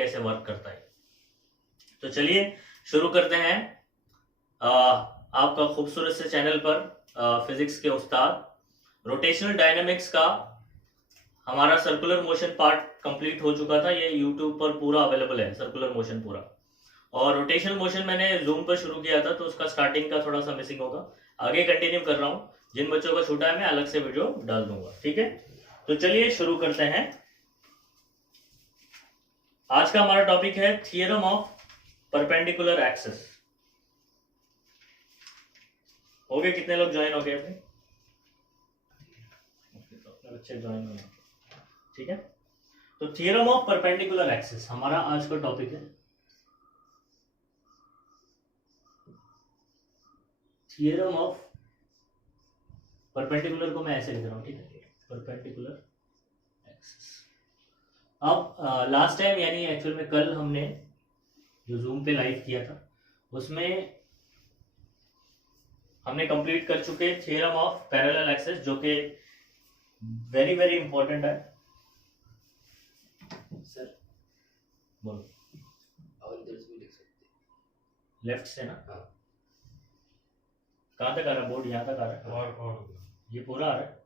कैसे वर्क करता है। तो चलिए शुरू करते हैं आपका खूबसूरत से चैनल पर फिजिक्स के उस्ताद। रोटेशनल डायनामिक्स का हमारा सर्कुलर मोशन पार्ट कंप्लीट हो चुका था, ये यूट्यूब पर पूरा अवेलेबल है सर्कुलर मोशन पूरा। और रोटेशनल मोशन मैंने जूम पर शुरू किया था तो उसका स्टार्टिंग का थोड़ा सा मिसिंग होगा, आगे कंटिन्यू कर रहा हूँ। जिन बच्चों का छूटा है मैं अलग से वीडियो डाल दूंगा, ठीक है। तो चलिए शुरू करते हैं। आज का हमारा टॉपिक है थियरम ऑफ परपेंडिकुलर एक्सिस। हो गए कितने लोग ज्वाइन हो गए अपने? तो अपने बच्चे ज्वाइन हो गए, ठीक है। तो थियरम ऑफ परपेंडिकुलर एक्सिस हमारा आज का टॉपिक है। थियरम ऑफ परपेंडिकुलर को मैं ऐसे लिख रहा हूं, ठीक है, परपेंडिकुलर एक्सिस। अब लास्ट टाइम यानी एक्चुअल में कल हमने जो जूम पे लाइव किया था उसमें हमने कंप्लीट कर चुके थियरम ऑफ पैरेलल एक्सिस, जो कि वेरी वेरी इंपॉर्टेंट है। सर बोलो। और इधर से भी लिख सकते हैं। लेफ्ट से ना? हाँ। कहाँ तक आ रहा है बोर्ड? यहाँ तक आ रहा है? और ये पूरा आ रहा है?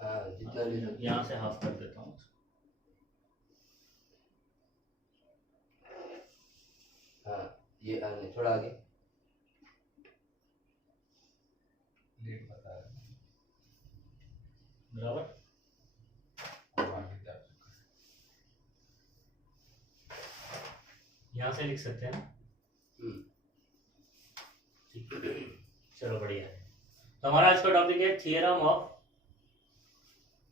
हाँ, जितना ले सकते यहाँ से हाफ कर देता हूँ। हाँ, ये आगे थोड़ा आगे बराबर। यहाँ से लिख सकते हैं ना? ठीक है, चलो बढ़िया है। तो हमारा आज का टॉपिक है थियरम ऑफ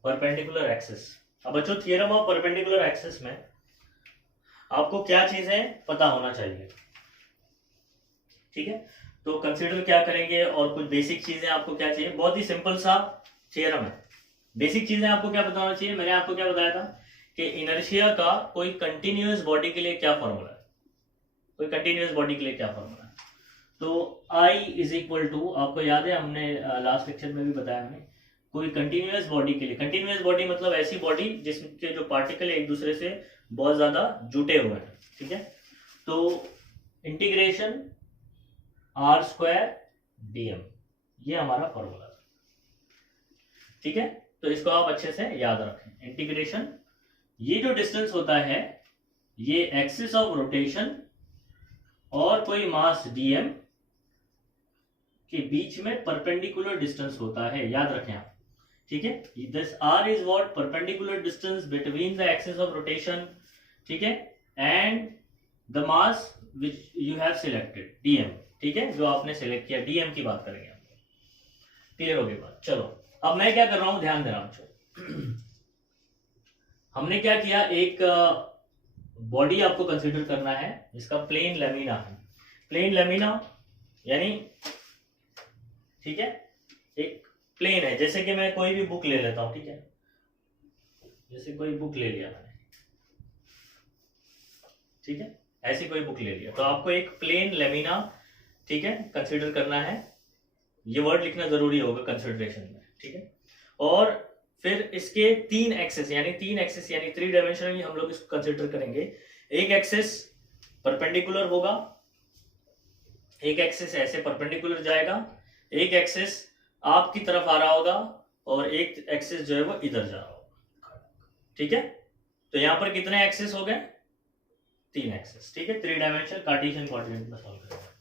परपेंडिकुलर एक्सिस। अब बच्चों थियरम ऑफ परपेंडिकुलर एक्सिस में आपको क्या चीजें पता होना चाहिए, ठीक है। तो कंसीडर क्या करेंगे और कुछ बेसिक चीजें आपको क्या चाहिए। बहुत ही सिंपल सा थियरम है। बेसिक चीजें आपको क्या पता होना चाहिए। मैंने आपको क्या बताया था कि इनर्शिया का कोई कंटिन्यूअस बॉडी के लिए क्या फॉर्मूला है, कोई कंटिन्यूअस बॉडी के लिए क्या फॉर्मूला है। तो I इज इक्वल टू, आपको याद है हमने लास्ट लेक्चर में भी बताया हमने, कोई कंटिन्यूअस बॉडी के लिए, कंटिन्यूअस बॉडी मतलब ऐसी बॉडी जिसके जो पार्टिकल एक दूसरे से बहुत ज्यादा जुटे हुए हैं, ठीक है। तो इंटीग्रेशन आर स्क्वायर dm, ये हमारा फॉर्मूला था, ठीक है। तो इसको आप अच्छे से याद रखें। इंटीग्रेशन, ये जो डिस्टेंस होता है ये एक्सिस ऑफ रोटेशन और कोई मास dm के बीच में परपेंडिकुलर डिस्टेंस होता है, याद रखें आप, ठीक है। This r is what perpendicular distance between the axis of rotation, ठीक है, and the mass which you have selected dm, ठीक है, जो आपने सिलेक्ट किया dm की बात करेंगे हम। क्लियर हो गई बात? चलो अब मैं क्या कर रहा हूं, ध्यान दे रहा हूं। हमने क्या किया, एक बॉडी आपको कंसीडर करना है जिसका प्लेन लेमिना है। प्लेन लेमिना यानी, ठीक है, एक प्लेन है। जैसे कि मैं कोई भी बुक ले लेता हूं, ठीक है, जैसे कोई बुक ले लिया मैंने, ठीक है, ऐसी कोई बुक ले लिया तो आपको एक प्लेन लेमिना, ठीक है, कंसीडर करना है। ये वर्ड लिखना जरूरी होगा कंसिडरेशन में, ठीक है। और फिर इसके तीन एक्सेस यानी थ्री डायमेंशनली हम लोग इसको कंसिडर करेंगे। एक एक्सेस परपेंडिकुलर होगा, एक एक्सेस ऐसे परपेंडिकुलर जाएगा, एक एक्सेस आपकी तरफ आ रहा होगा और एक एक्सेस जो है वो इधर जा रहा होगा, ठीक है। तो यहां पर कितने एक्सेस हो गए? तीन एक्सेस, ठीक है। थ्री डायमेंशनल कार्टेशियन कोऑर्डिनेट में सॉल्व करेंगे।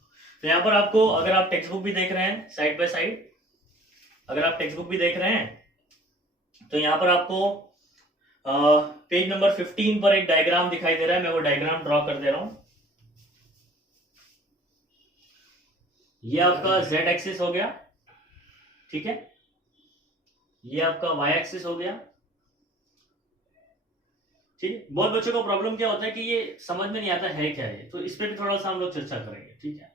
तो यहां पर आपको, अगर आप टेक्स्ट बुक भी देख रहे हैं साइड बाय साइड, अगर आप टेक्स्ट बुक भी देख रहे हैं तो यहां पर आपको पेज नंबर 15 पर एक डायग्राम दिखाई दे रहा है। मैं वो डायग्राम ड्रॉ कर दे रहा हूं। ये आपका z एक्सिस हो गया, ठीक है, ये आपका y एक्सिस हो गया, ठीक। बहुत बच्चों को प्रॉब्लम क्या होता है कि ये समझ में नहीं आता है क्या है, तो इस पे भी थोड़ा सा हम लोग चर्चा करेंगे, ठीक है।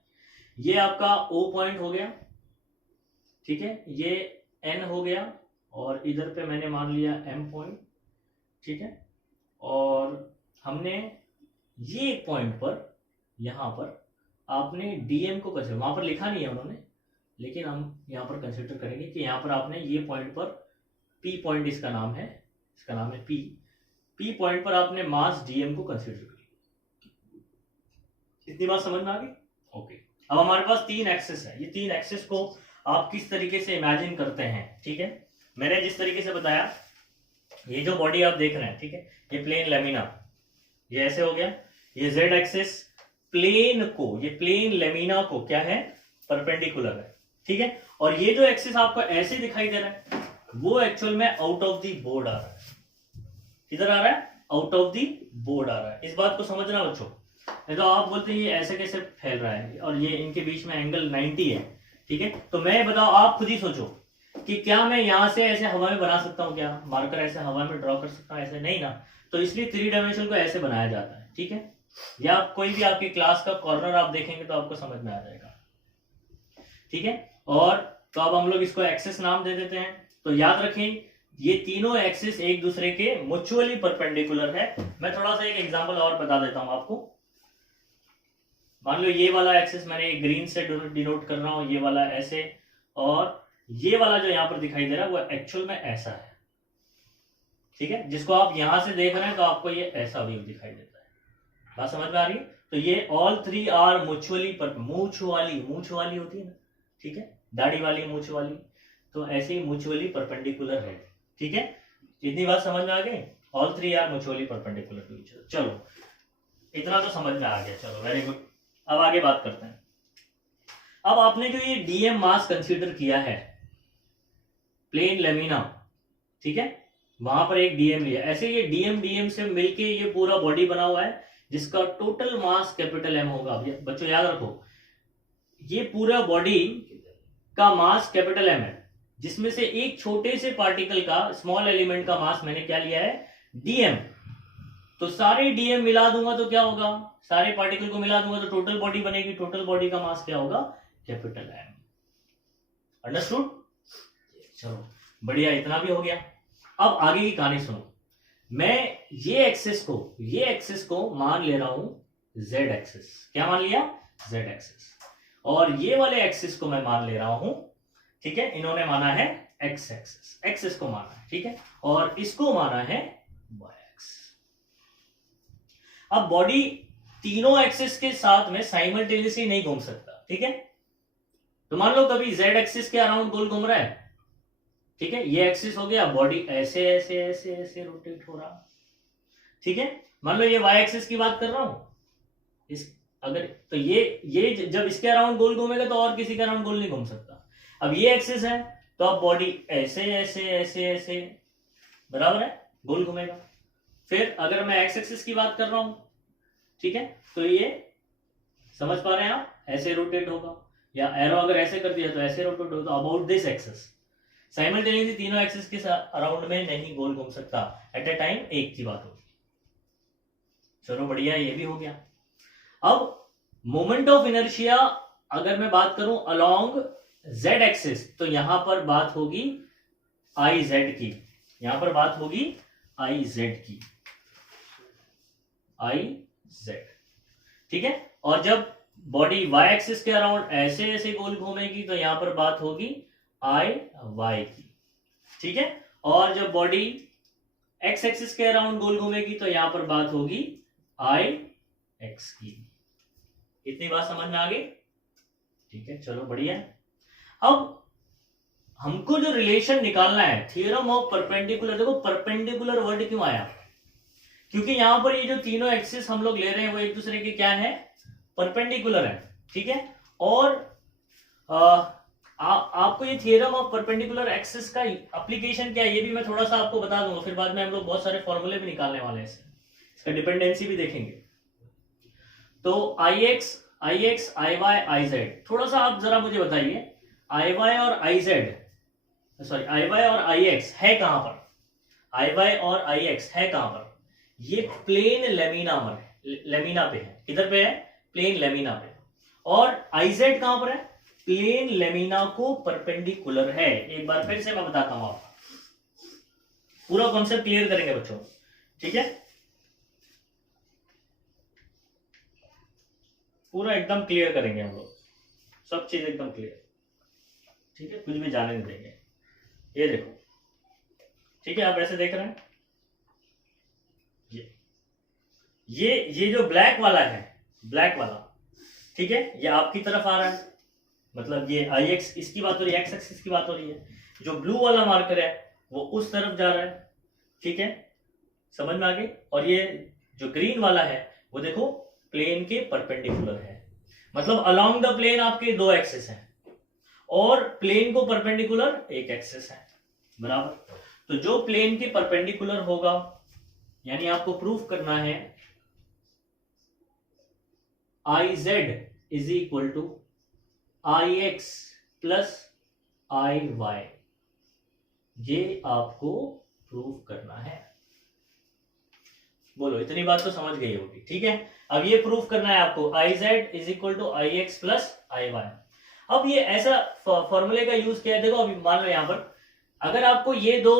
ये आपका O पॉइंट हो गया, ठीक है, ये N हो गया और इधर पे मैंने मान लिया M पॉइंट, ठीक है। और हमने ये एक पॉइंट पर, यहां पर आपने DM को कंसिडर, वहां पर लिखा नहीं है उन्होंने, लेकिन हम यहां पर कंसिडर करेंगे कि यहां पर आपने ये पॉइंट पर P पॉइंट, इसका नाम है P पॉइंट पर आपने मास DM को कंसिडर कर लिया, इतनी बात समझ में आ गई? ओके। अब हमारे पास 3 एक्सिस है, ये 3 एक्सिस को आप किस तरीके से इमेजिन करते हैं, ठीक है। मैंने जिस तरीके से बताया, ये जो बॉडी आप देख रहे हैं, ठीक है, ये प्लेन लेमिना, ये ऐसे हो गया, ये जेड एक्सिस प्लेन को, ये प्लेन लेमिना को क्या है, परपेंडिकुलर है, ठीक है। और ये जो एक्सिस आपको ऐसे दिखाई दे रहा है, वो एक्चुअल में आउट ऑफ द बोर्ड आ रहा है। किधर आ रहा है? आउट ऑफ द बोर्ड आ रहा है। इस बात को समझना बच्चों, नहीं तो आप बोलते हैं ये ऐसे कैसे फैल रहा है, और ये इनके बीच में एंगल 90 है, ठीक है। तो मैं बताओ, आप खुद ही सोचो कि क्या मैं यहां से ऐसे हवा में बना सकता हूं, क्या मार्कर ऐसे हवा में ड्रॉ कर सकता हूं? ऐसे नहीं ना। तो इसलिए 3 डायमेंशन को ऐसे बनाया जाता है, ठीक है। या कोई भी आपकी क्लास का कॉर्नर आप देखेंगे तो आपको समझ में आ जाएगा, ठीक है। और तो अब हम लोग इसको एक्सिस नाम दे देते हैं। तो याद रखें, ये तीनों एक्सिस एक दूसरे के म्यूचुअली परपेंडिकुलर है। मैं थोड़ा सा एक एग्जांपल और बता देता हूं आपको। मान लो ये वाला एक्सिस मैंने ग्रीन से डिनोट कर रहा हूं, ये वाला ऐसे, और ये वाला जो यहां पर दिखाई दे रहा है वो एक्चुअल में ऐसा है, ठीक है। जिसको आप यहां से देख रहे हैं तो आपको ये ऐसा व्यू दिखाई देता है। बात समझ में आ रही है? तो ये ऑल 3 आर म्यूचुअली मूंछ वाली होती है ना, ठीक है, दाढ़ी वाली, मूंछ वाली, तो ऐसे ही म्यूचुअली परपेंडिकुलर है, ठीक है। इतनी बात समझ में आ गई? All 3 are mutually perpendicular to each other. चलो इतना तो समझ में आ गया, चलो वेरी गुड। अब आगे बात करते हैं। अब आपने जो ये डीएम मास कंसीडर किया है, प्लेन लेमिना, ठीक है, वहां पर एक डीएम लिया, ऐसे ये डीएम से मिलके ये पूरा बॉडी बना हुआ है जिसका टोटल मास कैपिटल एम होगा। बच्चों याद रखो, ये पूरा बॉडी का मास कैपिटल एम है, जिसमें से एक छोटे से पार्टिकल का, स्मॉल एलिमेंट का मास मैंने क्या लिया है, डीएम। तो सारे डीएम मिला दूंगा तो क्या होगा, सारे पार्टिकल को मिला दूंगा तो टोटल बॉडी बनेगी, टोटल बॉडी का मास क्या होगा, कैपिटल एम। अंडरस्टूड? चलो बढ़िया, इतना भी हो गया। अब आगे की कहानी सुनो। मैं ये एक्सिस को मान ले रहा हूं जेड एक्सिस। क्या मान लिया? Z axis. और ये वाले एक्सिस को मैं मान ले रहा हूं, ठीक है, इन्होंने माना है एक्स एक्सिस, एक्सिस को माना है, ठीक है, और इसको माना है वाई एक्स। अब बॉडी तीनों एक्सिस के साथ में साइमल्टेनियसली नहीं घूम सकता, ठीक है। तो मान लो कभी जेड एक्सिस के अराउंड गोल घूम रहा है, ठीक है, ये एक्सिस हो गया, बॉडी ऐसे ऐसे ऐसे ऐसे रोटेट हो रहा, ठीक है। मान लो ये वाई एक्सिस की बात कर रहा हूं, इस अगर तो ये जब इसके अराउंड गोल घूमेगा तो और किसी के अराउंड गोल नहीं घूम सकता। अब ये एक्सिस है तो अब बॉडी ऐसे ऐसे ऐसे ऐसे बराबर है, गोल घूमेगा। फिर अगर मैं एक्स एक्सिस की बात कर रहा हूं, ठीक है, तो ये समझ पा रहे हैं आप, ऐसे रोटेट होगा, या एरो अगर ऐसे कर दिया तो ऐसे रोटेट होगा। अबाउट दिस एक्सिस साइमल्टेनियसली तीनों एक्सिस के अराउंड में नहीं गोल घूम सकता एट ए टाइम, एक की बात होगी। चलो बढ़िया, ये भी हो गया। अब मोमेंट ऑफ इनर्शिया अगर मैं बात करूं अलोंग जेड एक्सिस, तो यहां पर बात होगी आई जेड की, यहां पर बात होगी आई जेड की, आई जेड, ठीक है। और जब बॉडी वाई एक्सिस के अराउंड ऐसे ऐसे गोल घूमेगी तो यहां पर बात होगी आई वाई की, ठीक है। और जब बॉडी एक्स एक्सिस के अराउंड गोल घूमेगी तो यहां पर बात होगी आई एक्स की। इतनी बात समझ में आ गई? ठीक है, चलो बढ़िया। अब हमको जो रिलेशन निकालना है, थ्योरम ऑफ परपेंडिकुलर, देखो परपेंडिकुलर वर्ड क्यों आया, क्योंकि यहां पर ये जो तीनों एक्सिस हम लोग ले रहे हैं वो एक दूसरे के क्या है, परपेंडिकुलर है, ठीक है। और आपको ये थ्योरम ऑफ परपेंडिकुलर एक्सिस का एप्लीकेशन क्या है ये भी मैं थोड़ा सा आपको बता दूंगा, फिर बाद में हम लोग बहुत सारे फॉर्मूले भी निकालने वाले हैं, इसका डिपेंडेंसी भी देखेंगे। तो I X, I Y, I Z, थोड़ा सा आप जरा मुझे बताइए, आई वाई और I Z, sorry I Y और आई एक्स है कहां पर, आई वाई और आई एक्स है कहां पर, ये प्लेन लेमिना पे है। किधर पे है? प्लेन लेमिना पे। और आई जेड कहां पर है? प्लेन लेमिना को परपेंडिकुलर है। एक बार फिर से मैं बताता हूं आपको, पूरा कॉन्सेप्ट क्लियर करेंगे बच्चों, ठीक है, पूरा एकदम क्लियर करेंगे हम लोग, सब चीज एकदम क्लियर, ठीक है, कुछ भी जाने नहीं देंगे। ये देखो, ठीक है, आप ऐसे देख रहे हैं, ये जो ब्लैक वाला है, ब्लैक वाला ठीक है, ये आपकी तरफ आ रहा है, मतलब ये आई एक्स इसकी बात हो रही है, एक्स एक्सिस की बात हो रही है। जो ब्लू वाला मार्कर है वो उस तरफ जा रहा है, ठीक है, समझ में आ गई। और ये जो ग्रीन वाला है वो देखो प्लेन के परपेंडिकुलर है, मतलब अलोंग द प्लेन आपके दो एक्सिस हैं और प्लेन को परपेंडिकुलर एक एक्सिस है, बराबर। तो जो प्लेन के परपेंडिकुलर होगा, यानी आपको प्रूफ करना है I Z is equal to I X plus I Y, ये आपको प्रूफ करना है। बोलो, इतनी बात तो समझ गई होगी, ठीक है। अब ये प्रूफ करना है आपको, I Z is equal to I X plus I Y. अब ये ऐसा फॉर्मूले का यूज किया है, देखो अभी मान लो यहां पर अगर आपको ये दो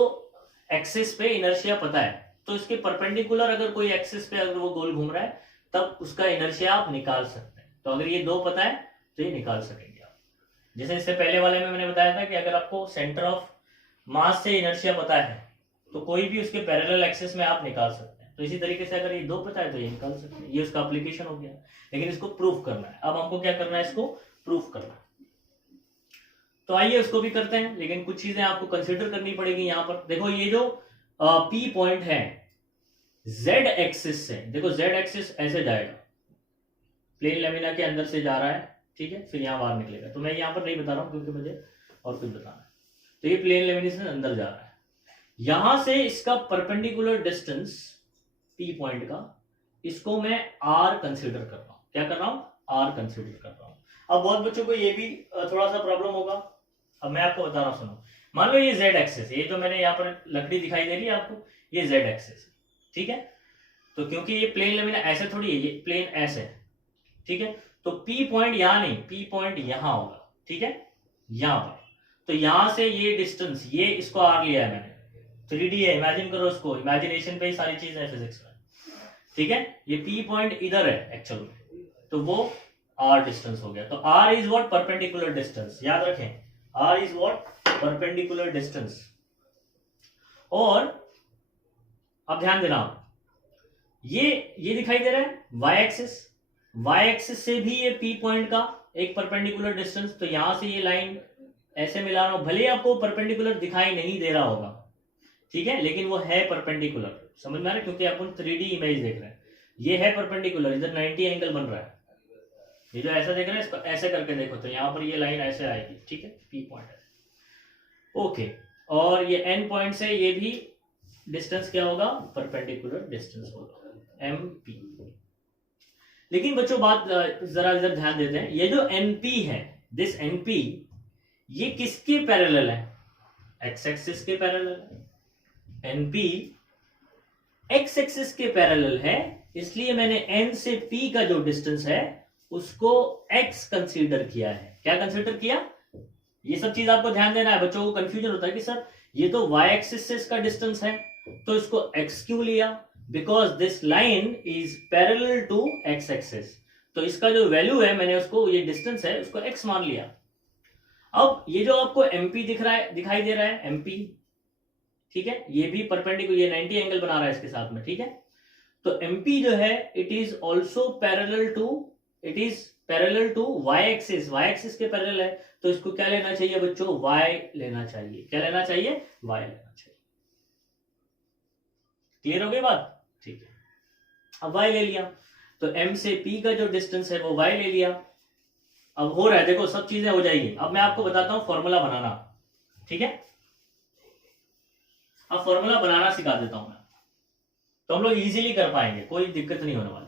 एक्सिस पे इनर्शिया पता है तो इसके परपेंडिकुलर अगर कोई एक्सिस पे अगर वो गोल घूम रहा है तब उसका इनर्शिया आप निकाल सकते हैं। तो अगर ये दो पता है तो ये निकाल सकेंगे आप। जैसे इससे पहले वाले में मैंने बताया था कि अगर आपको सेंटर ऑफ मास से इनर्शिया पता है तो कोई भी उसके पैरेलल एक्सिस में आप निकाल सकते हैं। तो इसी तरीके से अगर ये दो पता है तो ये निकाल सकते हैं, ये उसका एप्लीकेशन हो गया। लेकिन इसको प्रूफ करना है, अब हमको क्या करना है, इसको प्रूफ करना है। तो आइए उसको भी करते हैं, लेकिन कुछ चीजें आपको कंसीडर करनी पड़ेगी। यहां पर देखो ये जो पी पॉइंट है जेड एक्सिस से, देखो जेड एक्सिस ऐसे जाएगा, प्लेन लेमिना के अंदर से जा रहा है, ठीक है, फिर यहां बाहर निकलेगा। तो मैं यहां पर नहीं बता रहा हूं क्योंकि मुझे और कुछ बताना है। तो ये प्लेन लेमिना से अंदर जा रहा है, यहां से इसका परपेंडिकुलर डिस्टेंस पी पॉइंट का, इसको मैं आर कंसीडर कर रहा हूं। क्या कर रहा हूं, आर कंसीडर कर रहा हूं। अब बहुत बच्चों को ये भी थोड़ा सा प्रॉब्लम होगा, अब मैं आपको बता रहा हूं, सुनो। मान लो ये जेड एक्सिस, ये जो मैंने यहाँ पर लकड़ी दिखाई दे रही है आपको, ये जेड एक्सिस, ठीक है। तो क्योंकि ये प्लेन लेमिना ऐसे थोड़ी है, ये प्लेन ऐसे है, ठीक है। तो पी पॉइंट यहां नहीं, पी पॉइंट यहां होगा, ठीक है, यहां पर। तो यहां से ये डिस्टेंस, ये इसको आर लिया है मैंने, 3D है, इमेजिन करो उसको, इमेजिनेशन पे ही सारी चीज है फिजिक्स में, ठीक है। ये पी पॉइंट इधर है एक्चुअल में, तो वो आर डिस्टेंस हो गया। तो R is what, perpendicular distance, याद रखें, R is what, perpendicular distance. और अब ध्यान देना, ये दिखाई दे रहा है वाई एक्सिस, वाई एक्सिस से भी ये पी पॉइंट का एक परपेंडिकुलर डिस्टेंस। तो यहां से ये लाइन ऐसे मिला रहा हूं, भले आपको परपेंडिकुलर दिखाई नहीं दे रहा होगा, ठीक है, लेकिन वो है परपेंडिकुलर, समझ में आ रहा है, क्योंकि अपन 3D इमेज देख रहे हैं। ये है परपेंडिकुलर, इधर 90 एंगल बन रहा है। ये जो ऐसा देख रहे हैं इसको ऐसे करके देखो तो यहाँ पर ये लाइन ऐसे आएगी, ठीक है, पी पॉइंट है, ओके। और ये एन पॉइंट से ये भी डिस्टेंस क्या होगा, परपेंडिकुलर डिस्टेंस होगा, एम पी। लेकिन बच्चों बात जरा इधर ध्यान देते हैं, ये जो एनपी है, दिस एनपी, ये किसके पैरेलल है, एक्स एक्सिस के पैरेलल है। एनपी एक्स एक्सिस के पैरेलल है, इसलिए मैंने एन से पी का जो डिस्टेंस है उसको x कंसीडर किया है। क्या कंसीडर किया, ये सब चीज आपको ध्यान देना है। बच्चों को कंफ्यूजन होता है कि सर ये तो y एक्सिस से इसका डिस्टेंस है तो इसको x क्यों लिया, because this line is parallel to x axis. तो इसका जो वैल्यू है मैंने उसको, ये डिस्टेंस है उसको x मान लिया। अब ये जो आपको MP दिख रहा है, दिखाई दे रहा है MP, ठीक है, ये भी परपेंडिकुलर, ये 90 एंगल बना रहा है इसके साथ में, ठीक है। तो MP जो है it is also parallel to, it is parallel to y axis, y axis के पैरेलल है। तो इसको क्या लेना चाहिए बच्चों, y लेना चाहिए। क्या लेना चाहिए, y लेना चाहिए। क्लियर हो गई बात, ठीक है। अब y ले लिया तो m से p का जो डिस्टेंस है वो y ले लिया। अब हो रहा है, देखो सब चीजें हो जाएगी। अब मैं आपको बताता हूं फॉर्मूला बनाना, ठीक है। अब फॉर्मूला बनाना सिखा देता हूं मैं, तो हम लोग इजीली कर पाएंगे, कोई दिक्कत नहीं होने वाली।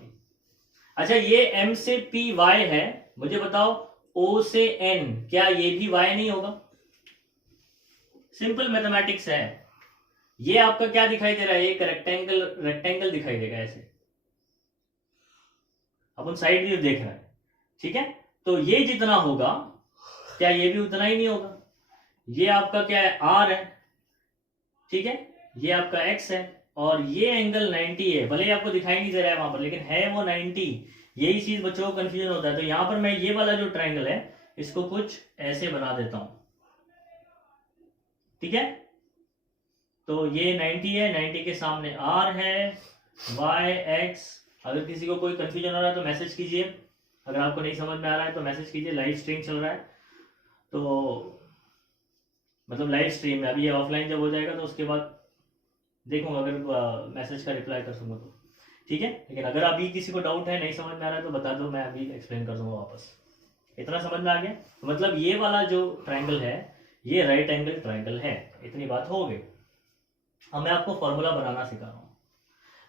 अच्छा, ये m से p y है, मुझे बताओ o से n, क्या ये भी y नहीं होगा? सिंपल मैथमेटिक्स है। ये आपका क्या दिखाई दे रहा है, एक रेक्टेंगल दिखाई देगा ऐसे, अपन साइड व्यू देख रहे हैं, ठीक है। तो ये जितना होगा क्या ये भी उतना ही नहीं होगा। ये आपका क्या है, r है, ठीक है, ये आपका x है और ये एंगल 90 है। भले ही आपको दिखाई नहीं दे रहा है वहां पर, लेकिन है वो 90। यही चीज बच्चों को कंफ्यूजन होता है। तो यहां पर मैं ये वाला जो ट्रायंगल है इसको कुछ ऐसे बना देता हूं, ठीक है। तो ये 90 है, 90 के सामने r है, y x। अगर किसी को कोई कंफ्यूजन हो रहा है तो मैसेज कीजिए। अगर आपको नहीं समझ में आ रहा है तो मैसेज कीजिए, लाइव स्ट्रीम चल रहा है तो मतलब लाइव स्ट्रीम में, अभी ये ऑफलाइन जब हो जाएगा तो उसके बाद देखूंगा अगर मैसेज का रिप्लाई कर सकूँगा तो ठीक है। लेकिन अगर अभी किसी को डाउट है, नहीं समझ में आ रहा है तो बता दो, मैं अभी एक्सप्लेन कर दूंगा वापस। इतना समझ में आ गया? मतलब ये वाला जो ट्राइंगल है ये राइट एंगल ट्राइंगल है, इतनी बात हो गई। अब मैं आपको फॉर्मूला बनाना सिखा रहा हूँ।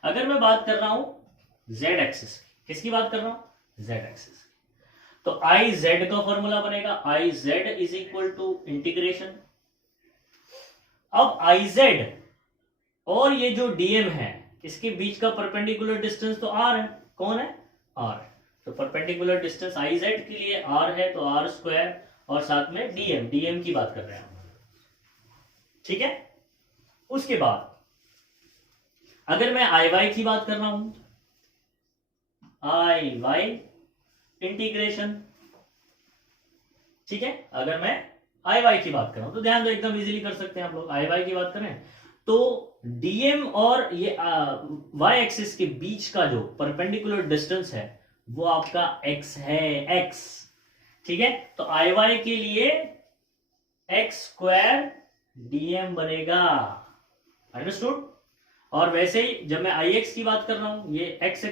अगर मैं बात कर रहा हूँ जेड एक्सिस, किसकी बात कर रहा हूँ? Z axis. तो आई जेड का फॉर्मूला बनेगा I Z is equal to integration. अब आई जेड और ये जो डीएम है इसके बीच का परपेंडिकुलर डिस्टेंस तो आर है। कौन है? आर। तो परपेंडिकुलर डिस्टेंस आई जेड के लिए आर है तो आर स्क्वायर और साथ में डीएम, डीएम की बात कर रहे हैं हम, ठीक है। उसके बाद अगर मैं आई वाई की बात कर रहा हूं, आई वाई इंटीग्रेशन, ठीक है। अगर मैं आई वाई की बात कर रहा हूं तो ध्यान दो, एकदम इजीली कर सकते हैं आप लोग। आई वाई की बात करें तो डीएम और ये वाई एक्सिस के बीच का जो परपेंडिकुलर डिस्टेंस है वो आपका एक्स है, एक्स, ठीक है। तो आई वाई के लिए एक्स स्क्वायर डीएम बनेगा, अंडरस्टूड। और वैसे ही जब मैं आई एक्स की बात कर रहा हूं, ये एक्स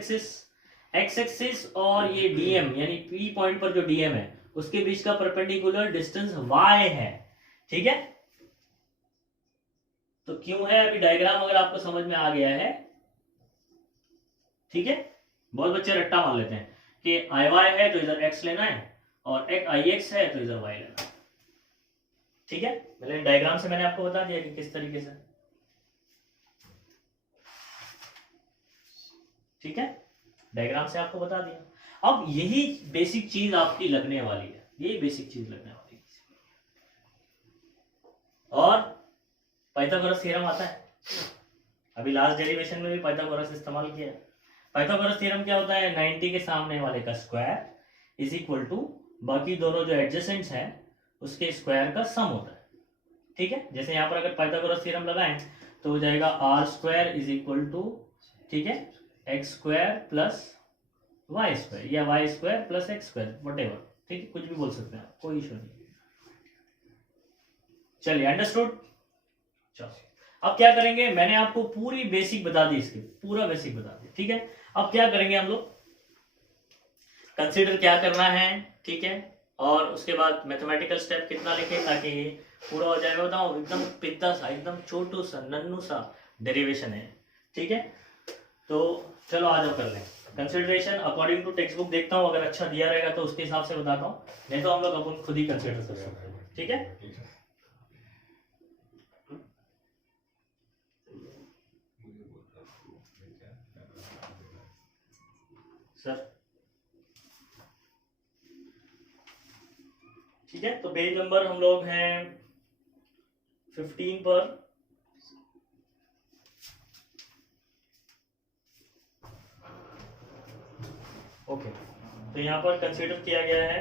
एक्सिस और ये डीएम यानी पी पॉइंट पर जो डीएम है उसके बीच का परपेंडिकुलर डिस्टेंस वाई है, ठीक है। तो क्यों है अभी डायग्राम अगर आपको समझ में आ गया है, ठीक है। बहुत बच्चे रट्टा मान लेते हैं कि आई वाई है तो इधर एक्स लेना है और एक आई एक्स है तो इधर वाई लेना है, ठीक है। मतलब डायग्राम से मैंने आपको बता दिया कि किस तरीके से, ठीक है। डायग्राम से आपको बता दिया। अब यही बेसिक चीज आपकी लगने वाली है, यही बेसिक चीज लगने वाली है। और पाइथागोरस थ्योरम आता है, अभी लास्ट डेरिवेशन में भी पाइथागोरस इस्तेमाल किया। पाइथागोरस थ्योरम क्या होता है? 90 के सामने वाले का स्क्वायर इज इक्वल टू बाकी दोनों जो एडजेसेंट्स हैं उसके स्क्वायर का सम होता है, ठीक है। जैसे यहाँ पर अगर पाइथागोरस थ्योरम लगाएं तो हो जाएगा R square is equal to, ठीक है, X square plus Y square या Y square plus X square, whatever, ठीक है, कुछ भी बोल सकते हैं, कोई इशू नहीं। चलिए, अंडरस्टूड। चलो अब क्या करेंगे, मैंने आपको पूरी बेसिक बता दी, इसकी पूरा बेसिक बता दिया, ठीक है। अब क्या करेंगे हम लोग, कंसीडर क्या करना है, ठीक है, और उसके बाद मैथमेटिकल स्टेप कितना लिखे ताकि ये पूरा हो जाएगा। बताओ एकदम पिद्दा सा, एकदम छोटू सा, नन्नू सा डेरिवेशन है, ठीक है। तो चलो आ जाओ कर लें consideration according to text book. देखता हूँ अगर अच्छा दिया रहेगा तो उसके हिसाब से बताता हूँ, नहीं तो हम लोग अपन खुद ही कंसिडर कर सकते हैं, ठीक है। सर ठीक है, तो पेज नंबर हम लोग हैं 15 पर। ओके, तो यहाँ पर कंसीडर किया गया है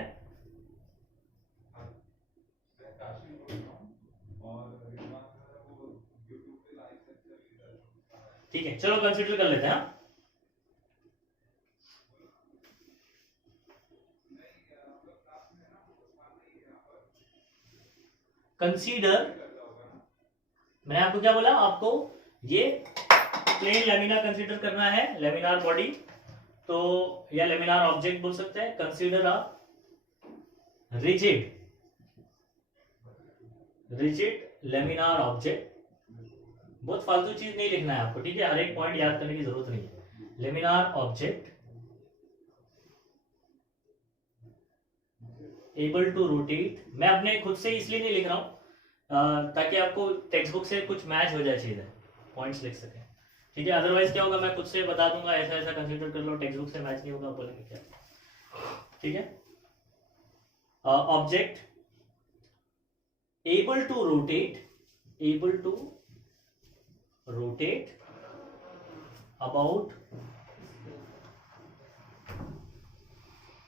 ठीक है, चलो कंसीडर कर लेते हैं। कंसीडर, मैंने आपको क्या बोला, आपको ये प्लेन लेमिना कंसीडर करना है, लेमिनार बॉडी तो या लेमिनार ऑब्जेक्ट बोल सकते हैं। Consider a rigid laminar object. बहुत फालतू चीज नहीं लिखना है आपको, ठीक है, हर एक पॉइंट याद करने की जरूरत नहीं है। Laminar object able to rotate, मैं अपने खुद से इसलिए नहीं लिख रहा हूं ताकि आपको टेक्स्ट बुक से कुछ मैच हो जाए, चीजें पॉइंट्स लिख सके, ठीक है। अदरवाइज क्या होगा, मैं खुद से बता दूंगा ऐसा ऐसा कंसीडर कर लो, टेक्स्ट बुक से मैच नहीं होगा, बोलेंगे क्या, ठीक है। Object able to rotate about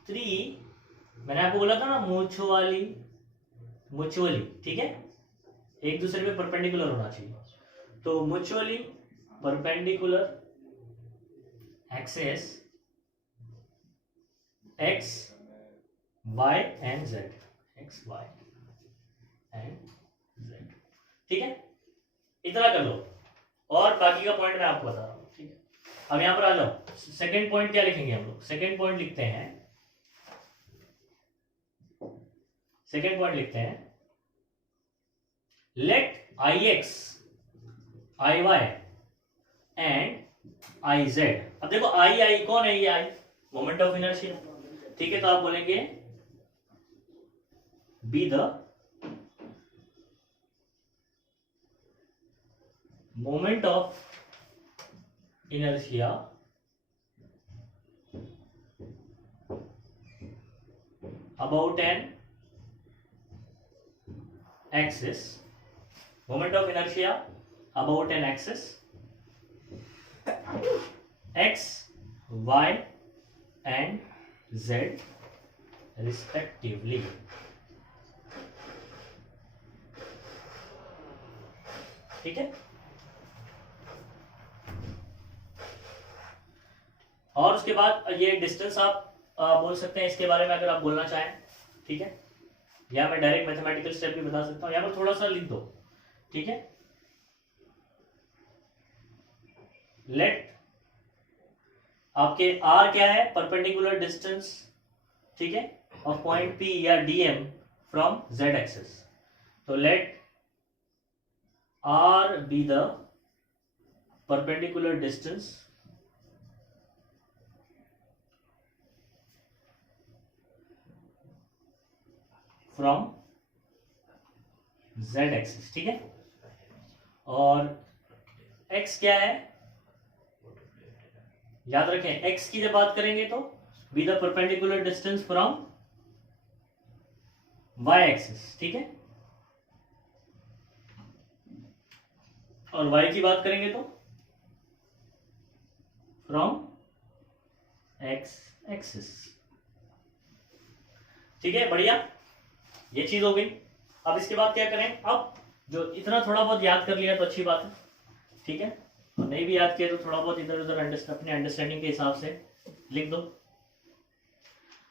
3, मैंने आपको बोला था ना म्यूचुअली, ठीक है, एक दूसरे पे परपेंडिकुलर होना चाहिए। तो mutually perpendicular X Y and Z, X Y and Z, ठीक है, इतना कर लो और बाकी का पॉइंट मैं आपको बता रहा हूं, ठीक है। अब यहां पर आ जाओ, सेकेंड पॉइंट क्या लिखेंगे हम लोग, सेकेंड पॉइंट लिखते हैं, सेकेंड पॉइंट लिखते हैं let I X I Y and I Z. अब देखो आई कौन है, ये आई मोमेंट ऑफ इनर्शिया, ठीक है, तो आप बोलेंगे be the moment of inertia about an axis, moment of inertia about an axis x, y and z respectively, ठीक है। और उसके बाद ये डिस्टेंस आप बोल सकते हैं इसके बारे में अगर आप बोलना चाहें, ठीक है, या मैं डायरेक्ट मैथमेटिकल स्टेप भी बता सकता हूं, यहां पर थोड़ा सा लिख दो, ठीक है। लेट आपके r क्या है, परपेंडिकुलर डिस्टेंस, ठीक है, ऑफ पॉइंट P या DM फ्रॉम z एक्सिस, तो let r be the perpendicular distance from z axis, ठीक है, और x क्या है, याद रखें x की जब बात करेंगे तो B the perpendicular distance from y axis, ठीक है, और y की बात करेंगे तो फ्रॉम x एक्सिस, ठीक है, बढ़िया, ये चीज हो गई। अब इसके बाद क्या करें, अब जो इतना थोड़ा बहुत याद कर लिया तो अच्छी बात है, ठीक है, और नहीं भी याद किया तो थोड़ा बहुत इधर उधर अपने अंडरस्टैंडिंग के हिसाब से लिख दो।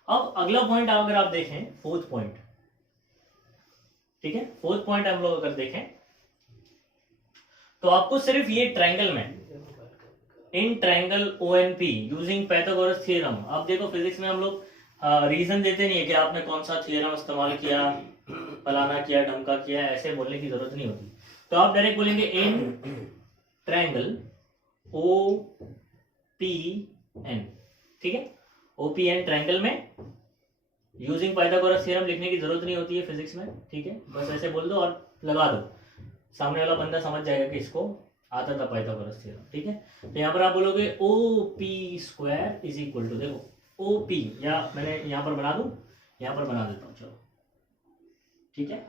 अब अगला पॉइंट अगर आप देखें, फोर्थ पॉइंट, ठीक है, फोर्थ पॉइंट हम लोग अगर देखें तो आपको सिर्फ ये ट्रायंगल में in triangle ONP using Pythagoras theorem, अब देखो फिजिक्स में हम लोग रीजन देते नहीं है कि आपने कौन सा थ्योरम इस्तेमाल किया, फलाना किया, ढमका किया, ऐसे बोलने की जरूरत नहीं होती, तो आप डायरेक्ट बोलेंगे इन ट्रायंगल OPN, ठीक है, OPN ट्रायंगल में यूजिंग पाइथागोरस थ्योरम लिखने की जरूरत नहीं होती है फिजिक्स में, ठीक है, बस ऐसे बोल दो और लगा दो, सामने वाला बंदा समझ जाएगा कि इसको आता था पाइथागोरस थ्योरम, ठीक है। तो यहाँ पर आप बोलोगे OP² इज इक्वल टू, देखो OP, या मैंने यहाँ पर बना दूं, यहाँ पर बना देता हूँ, चलो, ठीक है,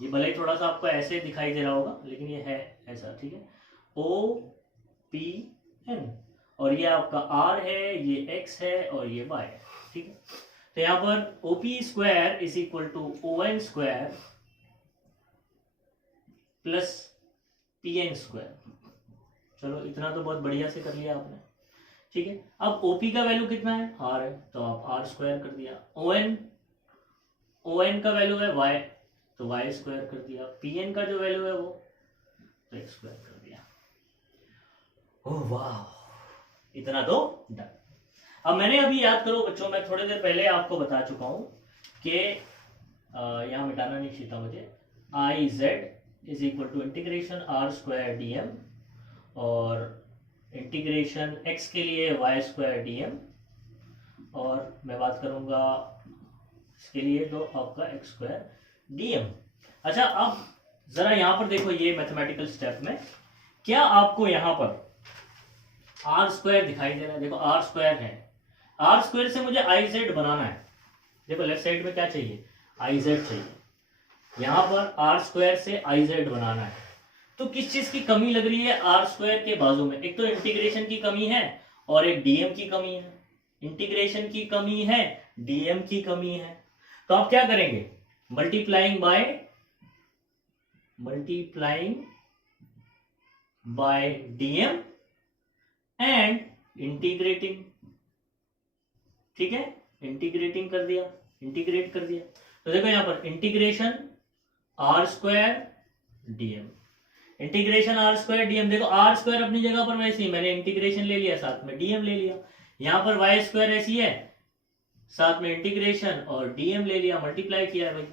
ये भले ही थोड़ा सा आपको ऐसे दिखाई दे रहा होगा लेकिन ये है ऐसा, ठीक है, OPN, और ये आपका R है, ये X है और ये Y है, ठीक है, तो यहां पर OP² is equal to ON² plus PN², चलो इतना तो बहुत बढ़िया से कर लिया आपने, ठीक है। अब OP का वैल्यू कितना है, R है, तो आप R² कर दिया, ON का वैल्यू है Y, तो Y² कर दिया, PN का जो वैल्यू है वो तो X² कर दिया। ओह वाह, इतना तो डन। अब मैंने अभी याद करो बच्चों, मैं थोड़ी देर पहले आपको बता चुका हूं कि यहां मिटाना नहीं चाहिए मुझे, IZ is equal to integration R² dm और इंटीग्रेशन x के लिए Y² dm, और मैं बात करूंगा इसके लिए तो आपका X² dm। अच्छा, अब जरा यहां पर देखो, ये मैथमेटिकल स्टेप में क्या आपको यहां पर R² दिखाई दे रहा है, देखो R² है, R² से मुझे IZ बनाना है, देखो लेफ्ट साइड में क्या चाहिए, IZ चाहिए, यहां पर R² से IZ बनाना है, तो किस चीज की कमी लग रही है R² के बाजू में, एक तो इंटीग्रेशन की कमी है और एक DM की कमी है, इंटीग्रेशन की कमी है, DM की कमी है, तो आप क्या करेंगे, multiplying by DM and integrating, ठीक है, इंटीग्रेटिंग कर दिया, इंटीग्रेट कर दिया। तो देखो यहां पर integration R square DM, integration R square DM. देखो आर स्क्वायर अपनी जगह पर वैसे ही मैंने इंटीग्रेशन ले लिया, साथ में डीएम ले लिया। यहां पर वाई स्क्वायर ऐसी है, साथ में इंटीग्रेशन और डीएम ले लिया, मल्टीप्लाई किया है भाई।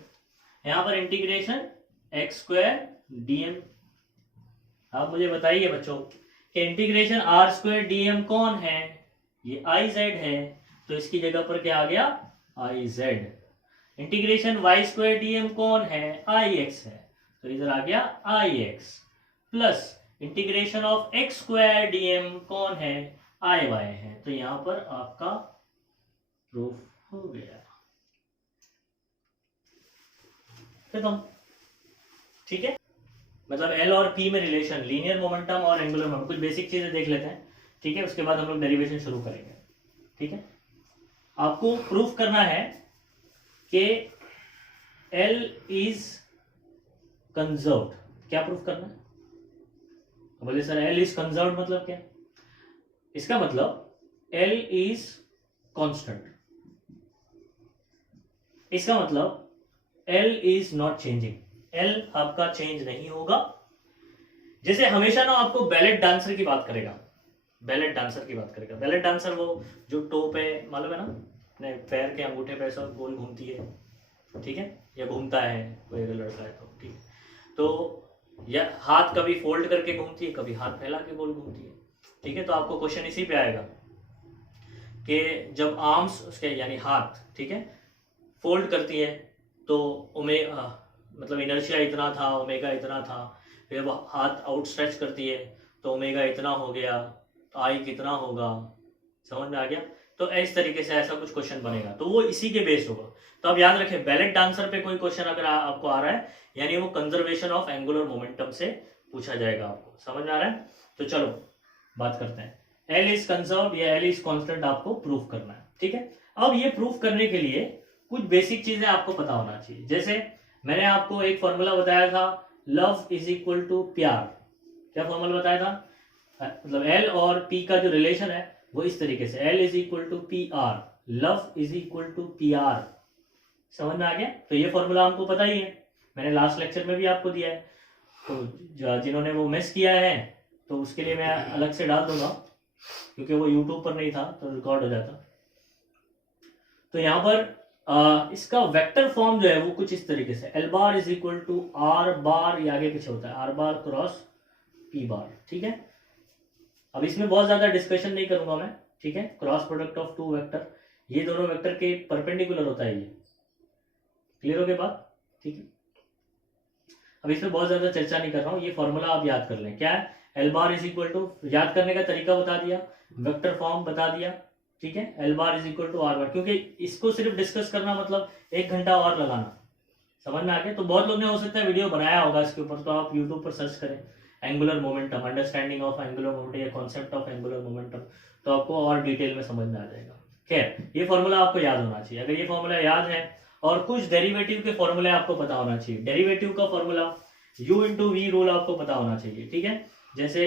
यहां पर इंटीग्रेशन एक्स स्क्वायर डीएम। आप मुझे बताइए बच्चों कि इंटीग्रेशन आर स्क्वायर डीएम कौन है? ये आई जेड है, तो इसकी जगह पर क्या आ गया? I Z. Integration Y square DM कौन है? आई एक्स है, तो इधर आ गया I X. Plus integration of X square DM कौन है? आई वाई है, तो यहां पर आपका प्रूफ हो गया। खत्म, ठीक है। मतलब एल और पी में रिलेशन, लीनियर मोमेंटम और एंगुलर मोमेंटम, कुछ बेसिक चीजें देख लेते हैं, ठीक है। उसके बाद हम लोग डेरिवेशन शुरू करेंगे, ठीक है। आपको प्रूफ करना है कि एल इज कंजर्व्ड। क्या प्रूफ करना है? बोले सर एल इज कंजर्व्ड मतलब क्या? इसका मतलब एल इज कांस्टेंट, इसका मतलब L is not changing, L आपका चेंज नहीं होगा। जैसे हमेशा ना आपको बैलेट डांसर की बात करेगा, बैलेट डांसर की बात करेगा। बैलेट डांसर वो जो टो पे, मालूम है ना, अपने पैर के अंगूठे पे ऐसा गोल घूमती है, ठीक है, या घूमता है कोई अगर लड़का है तो, ठीक है। तो या हाथ कभी फोल्ड करके घूमती है, कभी हाथ फैला के गोल घूमती है, ठीक है। तो आपको क्वेश्चन इसी पे आएगा कि जब आर्म्स उसके यानी हाथ, ठीक है, फोल्ड करती है तो मतलब इनर्शिया इतना था, ओमेगा इतना था। फिर वो हाथ आउट स्ट्रेच करती है तो ओमेगा इतना हो गया, तो आई कितना होगा? समझ में आ गया? तो इस तरीके से ऐसा कुछ क्वेश्चन बनेगा, तो वो इसी के बेस्ड होगा। तो आप याद रखें, बैलेट डांसर पे कोई क्वेश्चन अगर आपको आ रहा है, यानी वो कंजर्वेशन ऑफ एंगुलर मोमेंटम से पूछा जाएगा। आपको समझ में आ रहा है? तो चलो बात करते हैं, एल इज कंजर्व्ड या एल इज कांस्टेंट आपको प्रूफ करना है, ठीक है। अब ये प्रूफ करने के लिए कुछ बेसिक चीजें आपको पता होना चाहिए। जैसे मैंने आपको एक फॉर्मूला बताया था, लव इज इक्वल टू प्यार। क्या फॉर्मूला बताया था? मतलब एल और पी का जो रिलेशन है वो इस तरीके से, L is equal to P R, love is equal to P R. समझ में आ गया? तो ये फॉर्मूला हमको पता ही है, मैंने लास्ट लेक्चर में भी आपको दिया है। तो जिन्होंने वो मिस किया है तो उसके लिए मैं अलग से डाल दूंगा, क्योंकि वो यूट्यूब पर नहीं था तो रिकॉर्ड हो जाता। तो यहाँ पर इसका वेक्टर फॉर्म जो है वो कुछ इस तरीके से, L bar is equal to R bar, ये आगे पीछे होता है, R bar cross P bar, ठीक है। अब इसमें बहुत ज्यादा डिस्कशन नहीं करूंगा मैं, ठीक है। Cross product of two vector, ये दोनों वेक्टर के परपेंडिकुलर होता है, ये क्लियर हो गई बात, ठीक है। अब इसमें बहुत ज्यादा चर्चा नहीं कर रहा हूँ, ये फॉर्मूला आप याद कर लें। क्या है? L bar is equal to, याद करने का तरीका बता दिया, वेक्टर फॉर्म बता दिया, ठीक है। L bar is equal to R bar, क्योंकि इसको सिर्फ डिस्कस करना मतलब 1 घंटा और लगाना। समझ में आ गया? तो बहुत लोग ने हो सकता है वीडियो बनाया होगा इसके ऊपर, तो आप यूट्यूब पर सर्च करें angular momentum, understanding of angular momentum या कॉन्सेप्ट ऑफ एंगुलर मोमेंटम, तो आपको और डिटेल में समझ में आ जाएगा। खैर, ये फॉर्मूला आपको याद होना चाहिए। अगर ये फॉर्मूला याद है, और कुछ डेरिवेटिव के फॉर्मूले आपको पता होना चाहिए। डेरिवेटिव का formula u into V rule आपको पता होना चाहिए, ठीक है। जैसे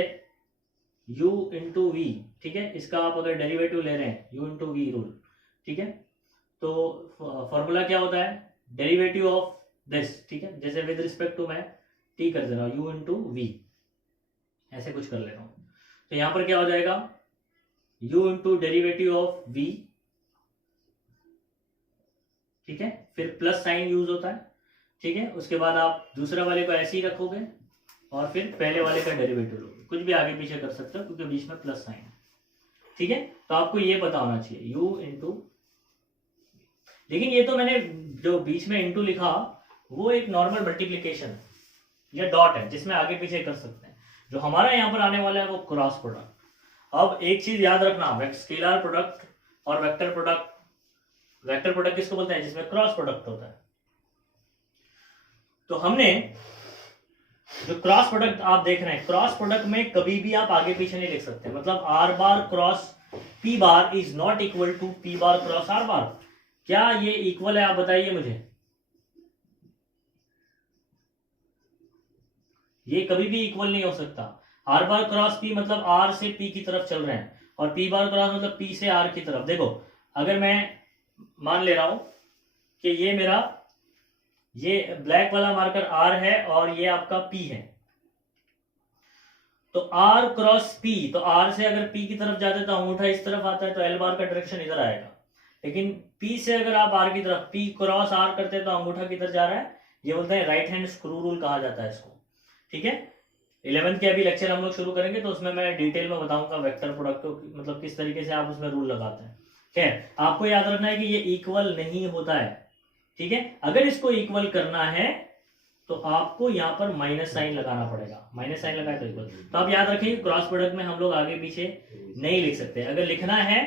u इंटू वी, ठीक है, इसका आप अगर डेरिवेटिव ले रहे हैं, u इंटू वी रूल, ठीक है, तो फॉर्मूला क्या होता है? डेरिवेटिव ऑफ दिस, ठीक है। जैसे विद रिस्पेक्ट टू मैं t कर दे रहा हूँ, u इंटू वी, ऐसे कुछ कर ले रहा हूँ, तो यहां पर क्या हो जाएगा? u into derivative of v, ठीक है, फिर प्लस साइन यूज होता है, ठीक है। उसके बाद आप दूसरे वाले को ऐसे ही रखोगे और फिर पहले वाले का डेरिवेटिव लोगे, कुछ भी आगे पीछे कर सकते हो क्योंकि बीच में प्लस साइन है, ठीक है। तो आपको ये पता होना चाहिए u इंटू, लेकिन ये तो मैंने जो बीच में इंटू लिखा वो एक नॉर्मल मल्टीप्लीकेशन या डॉट है जिसमें आगे पीछे कर सकते हैं। जो हमारा यहाँ पर आने वाला है वो क्रॉस प्रोडक्ट। अब एक चीज याद रखना, स्केलर प्रोडक्ट और वेक्टर प्रोडक्ट, वेक्टर प्रोडक्ट किसको बोलते हैं? जिसमें क्रॉस प्रोडक्ट होता है। तो हमने जो क्रॉस प्रोडक्ट आप देख रहे हैं, क्रॉस प्रोडक्ट में कभी भी आप आगे पीछे नहीं लिख सकते। मतलब R bar cross P bar is not equal to P bar cross R bar. क्या ये इक्वल है? आप बताइए मुझे। ये कभी भी इक्वल नहीं हो सकता। आर बार क्रॉस पी मतलब आर से पी की तरफ चल रहे हैं, और पी बार क्रॉस मतलब पी से आर की तरफ। देखो अगर मैं मान ले रहा हूं कि ये मेरा ये ब्लैक वाला मार्कर आर है और ये आपका पी है, तो आर क्रॉस पी, तो आर से अगर पी की तरफ जाते तो अंगूठा इस तरफ आता है, तो एल बार का डायरेक्शन इधर आएगा। लेकिन पी से अगर आप आर की तरफ पी क्रॉस आर करते हैं तो अंगूठा किधर जा रहा है, ये बोलते हैं राइट हैंड स्क्रू रूल कहा जाता है इसको। ठीक है, 11th के अभी लेक्चर हम लोग शुरू करेंगे तो उसमें मैं डिटेल में बताऊंगा वेक्टर प्रोडक्ट को, मतलब किस तरीके से आप उसमें रूल लगाते हैं। खैर आपको याद रखना है कि ये इक्वल नहीं होता है। ठीक है, अगर इसको इक्वल करना है तो आपको यहाँ पर माइनस साइन लगाना पड़ेगा, माइनस साइन लगाए तो इक्वल। तो आप याद रखिए क्रॉस प्रोडक्ट में हम लोग आगे पीछे नहीं लिख सकते, अगर लिखना है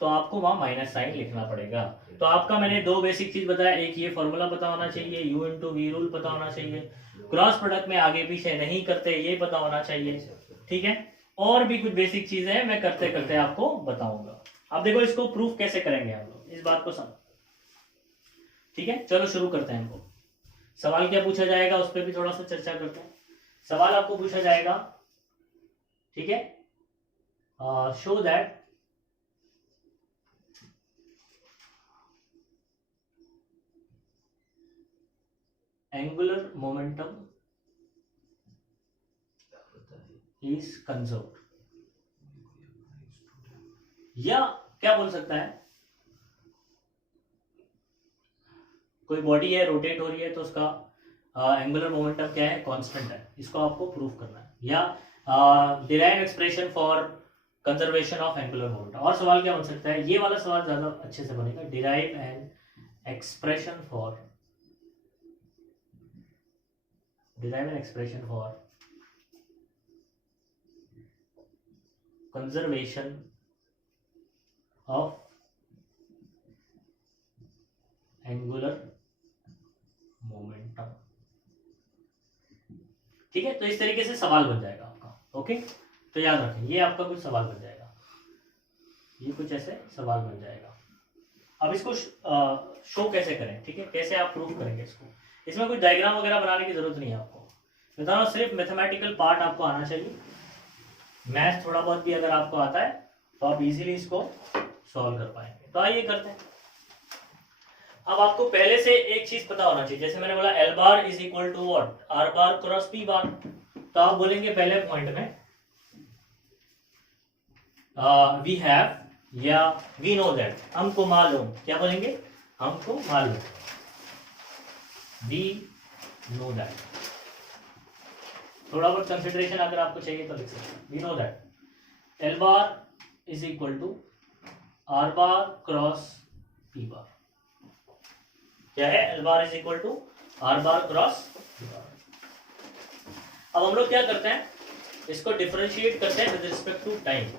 तो आपको वहां माइनस साइन लिखना पड़ेगा। तो आपका मैंने दो बेसिक चीज बताया, एक ये फॉर्मूला पता होना चाहिए, यू इंटू वी रूल पता होना चाहिए, क्रॉस प्रोडक्ट में आगे पीछे नहीं करते ये पता होना चाहिए। ठीक है, और भी कुछ बेसिक चीजें हैं मैं करते करते आपको बताऊंगा। अब देखो इसको प्रूफ कैसे करेंगे हम लोग, इस बात को समझ। ठीक है, चलो शुरू करते हैं। हमको सवाल क्या पूछा जाएगा उस पर भी थोड़ा सा चर्चा करते हैं। सवाल आपको पूछा जाएगा, ठीक है, show that angular momentum is conserved, या क्या बोल सकता है, कोई बॉडी है रोटेट हो रही है तो उसका एंगुलर मोमेंटम क्या है, कांस्टेंट है, इसको आपको प्रूफ करना है। या derive expression for conservation of angular momentum. और सवाल क्या बन सकता है, ये वाला सवाल ज्यादा अच्छे से बनेगा, derive an expression for conservation of angular momentum. ठीक है, तो इस तरीके से सवाल बन जाएगा आपका। ओके, तो याद रखें ये आपका कुछ सवाल बन जाएगा, ये कुछ ऐसे सवाल बन जाएगा। अब इसको शो कैसे करें, ठीक है, कैसे आप प्रूफ करेंगे इसको। इसमें कुछ डायग्राम वगैरह बनाने की जरूरत नहीं है आपको, बताना सिर्फ मैथमेटिकल पार्ट आपको आना चाहिए। मैथ थोड़ा बहुत भी अगर आपको आता है तो आप इजीली इसको सॉल्व कर पाएंगे। तो आइए करते हैं। अब आपको पहले से एक चीज पता होना चाहिए, जैसे मैंने बोला L bar is equal to what, R bar cross P bar. तो आप बोलेंगे पहले पॉइंट में वी हैव या वी नो दैट, हमको मालूम, क्या बोलेंगे, हमको मालूम, वी नो दैट। थोड़ा बहुत कंसिडरेशन अगर आपको चाहिए तो लिख सकते हैं, we know that L bar is equal to R bar cross P bar. क्या है, L bar is equal to R bar cross P bar. अब हम लोग क्या करते हैं, इसको डिफरेंशिएट करते हैं विद रिस्पेक्ट टू टाइम।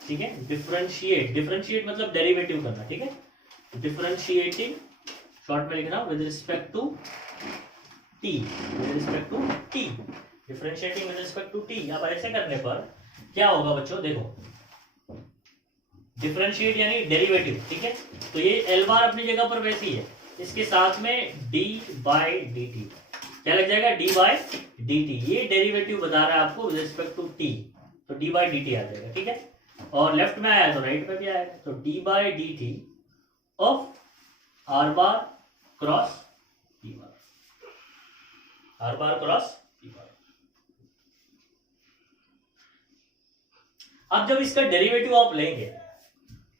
ठीक है, डिफरेंशिएट मतलब डेरिवेटिव करना। ठीक है, डिफरेंशिएटिंग शॉर्ट में लिखना with respect to T, differentiating with respect to T. अब ऐसे करने पर क्या होगा बच्चों, देखो डिफरेंशिएट यानी डेरिवेटिव। ठीक है, तो ये एल बार अपनी जगह पर वैसी है, इसके साथ में डी बाई डी टी क्या लग जाएगा, डी बाई डी टी। ये डेरिवेटिव बता रहा है आपको विद रिस्पेक्ट टू टी, तो डी बाई डी टी आ जाएगा। ठीक है, और लेफ्ट में आया तो राइट में भी आएगा, तो D by D T of are bar cross P bar, are bar cross P bar. अब जब इसका डेरिवेटिव आप लेंगे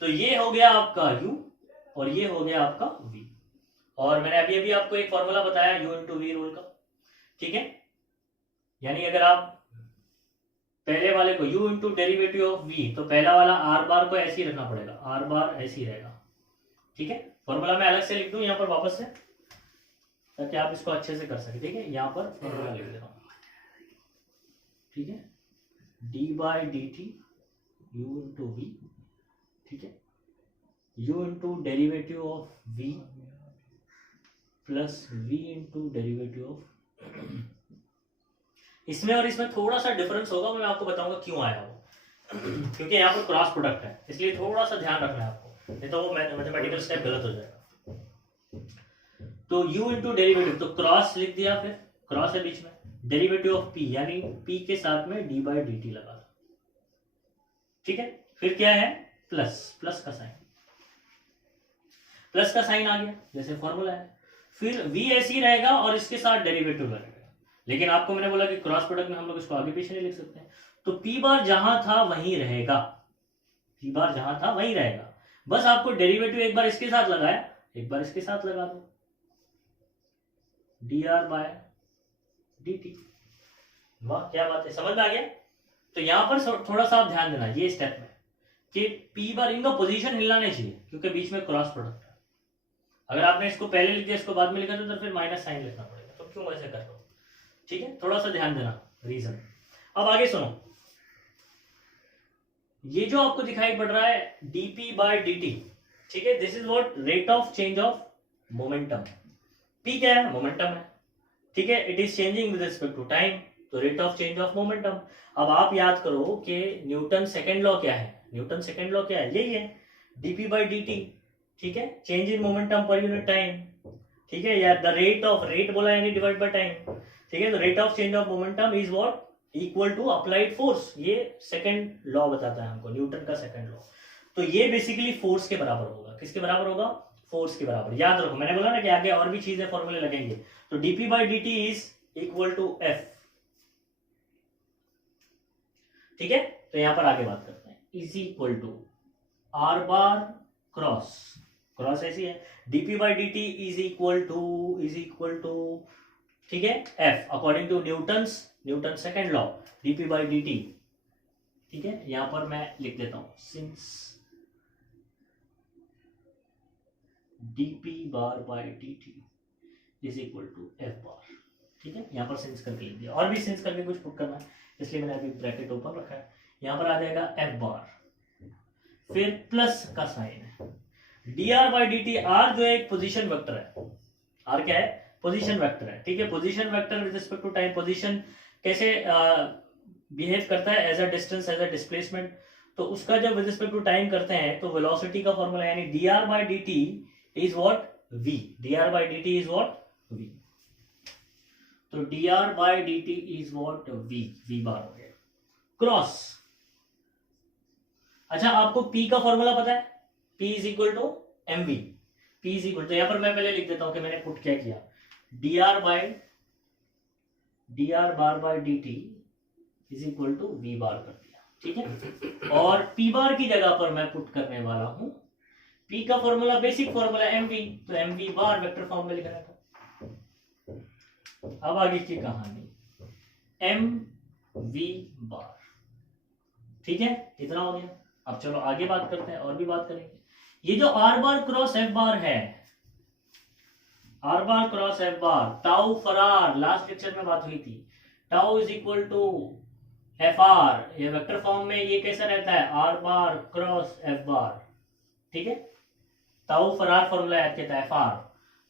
तो ये हो गया आपका u और ये हो गया आपका v। और मैंने अभी अभी आपको एक फॉर्मूला बताया u इंटू वी रूल का। ठीक है, यानी अगर आप पहले वाले को u into derivative of v, तो पहला वाला r बार को ऐसे ही रखना पड़ेगा, r बार ऐसे ही रहेगा। ठीक है, फॉर्मूला मैं अलग से लिख दूं यहाँ पर वापस से, ताकि आप इसको अच्छे से कर सके। ठीक है, यहाँ पर फॉर्मूला लिख दे रहा हूं। ठीक है, D by D T u into V. ठीक है, u into derivative of v plus v into derivative of, इसमें और इसमें थोड़ा सा डिफरेंस होगा, मैं आपको बताऊंगा क्यों आया वो, क्योंकि यहाँ पर क्रॉस प्रोडक्ट है, इसलिए थोड़ा सा ध्यान रखना है आपको, नहीं तो वो मैथमेटिकल स्टेप गलत हो जाएगा। तो u इंटू डेरिवेटिव, तो क्रॉस लिख दिया, फिर क्रॉस है बीच में, डेरिवेटिव ऑफ p यानी p के साथ में d बाई डी टी लगा। ठीक है, फिर क्या है, प्लस, प्लस का साइन, प्लस का साइन आ गया जैसे फॉर्मूला है। फिर v ऐसे ही रहेगा और इसके साथ डेरिवेटिव रहेगा, लेकिन आपको मैंने बोला कि क्रॉस प्रोडक्ट में हम लोग इसको आगे पीछे नहीं लिख सकते, तो p बार जहां था वहीं रहेगा, p बार जहां था वहीं रहेगा, बस आपको डेरिवेटिव एक बार इसके साथ लगाया, एक बार इसके साथ लगा दो, dr बाय dt। वाह क्या बात है, समझ में आ गया। तो यहां पर थोड़ा सा आप ध्यान देना ये स्टेप में कि p बार इनका पोजीशन हिलना नहीं चाहिए, क्योंकि बीच में क्रॉस प्रोडक्ट है। अगर आपने इसको पहले लिख दिया इसको बाद में लिखा तो फिर माइनस साइन लिखना पड़ेगा, तो क्यों ऐसे कर रहे हो, ठीक है, थोड़ा सा ध्यान देना रीजन। अब आगे सुनो, ये जो आपको दिखाई पड़ रहा है dp बाय dt, ठीक है, this is what rate of change of momentum. p क्या है, मोमेंटम है, ठीक है, it is changing with respect to time, तो rate of change of momentum. अब आप याद करो कि न्यूटन सेकेंड लॉ क्या है, न्यूटन सेकेंड लॉ क्या है, यही है dp बाई dt, ठीक है, change in momentum per unit time, ठीक है, या द रेट ऑफ, रेट बोला यानी डिवाइड बाय टाइम, ठीक है, तो rate of change of momentum is what, equal to applied force. ये सेकेंड लॉ बताता है हमको, न्यूटन का सेकेंड लॉ। तो ये बेसिकली फोर्स के बराबर होगा, किसके बराबर होगा, फोर्स के बराबर। याद रखो मैंने बोला ना कि आगे और भी चीजें फॉर्मूले लगेंगे, तो dp by dt is equal to f, ठीक है। तो यहां पर आगे बात करते हैं, is equal to r bar cross, cross ऐसी है, dp by dt is equal to, ठीक है, f according to Newton second law, dp by dt, ठीक है। यहां पर मैं लिख देता हूं since dp bar by dt is equal to f bar, ठीक है, यहां पर सिंस करके लिख दिया, और भी सिंस करके कुछ पुट करना है इसलिए मैंने अभी ब्रैकेट ओपन रखा है। यहां पर आ जाएगा f बार, फिर प्लस का साइन है, dr बाई dt, r जो है एक पोजीशन वेक्टर है, r क्या है, पोजीशन वेक्टर है, ठीक है, position vector with respect to time, position कैसे बिहेव करता है, as a distance, as a displacement, तो उसका जब विद रिस्पेक्ट टू टाइम करते हैं तो वेलोसिटी का फॉर्मूला यानी dr by dt is what, v, dr by dt is what, v, तो dr by dt is what, v बार हो गया। क्रॉस, अच्छा आपको p का फॉर्मूला पता है, p is equal to mv, p is equal, तो यहां पर मैं पहले लिख देता हूं कि मैंने पुट क्या किया, dr bar by dt is equal to v bar कर दिया, ठीक है, और p बार की जगह पर मैं पुट करने वाला हूं, p का फॉर्मूला बेसिक फॉर्मूला mv, तो mv बार वेक्टर फॉर्म में लिखा था। अब आगे की कहानी, mv बार, ठीक है, इतना हो गया। अब चलो आगे बात करते हैं, और भी बात करेंगे। ये जो r bar cross f bar है, r bar cross f bar, tau फरार, लास्ट लेक्चर में बात हुई थी, tau is equal to fr, ये वेक्टर फॉर्म में ये कैसा रहता है, r bar cross f bar, ठीक है, टाउ फरार फॉर्मूला याद कहता है fr,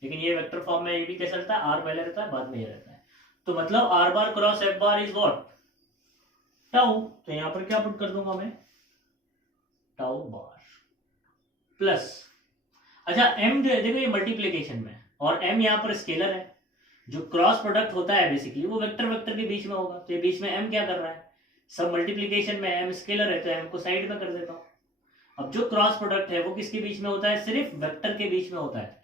लेकिन ये वेक्टर फॉर्म में ये भी कैसा रहता है, r पहले रहता है बाद में ये रहता है, तो मतलब r bar cross f bar is what, tau, तो यहां पर क्या पुट कर दूंगा मैं, टाउ बार प्लस, अच्छा m जो है, देखो ये मल्टीप्लीकेशन में, और m यहाँ पर स्केलर है, जो क्रॉस प्रोडक्ट होता है बेसिकली वो वेक्टर वेक्टर के बीच में होगा, तो ये बीच में m क्या कर रहा है, सब मल्टीप्लीकेशन में m स्केलर है, तो m को साइड में कर देता हूँ। अब जो क्रॉस प्रोडक्ट है वो किसके बीच में होता है, सिर्फ वेक्टर के बीच में होता है,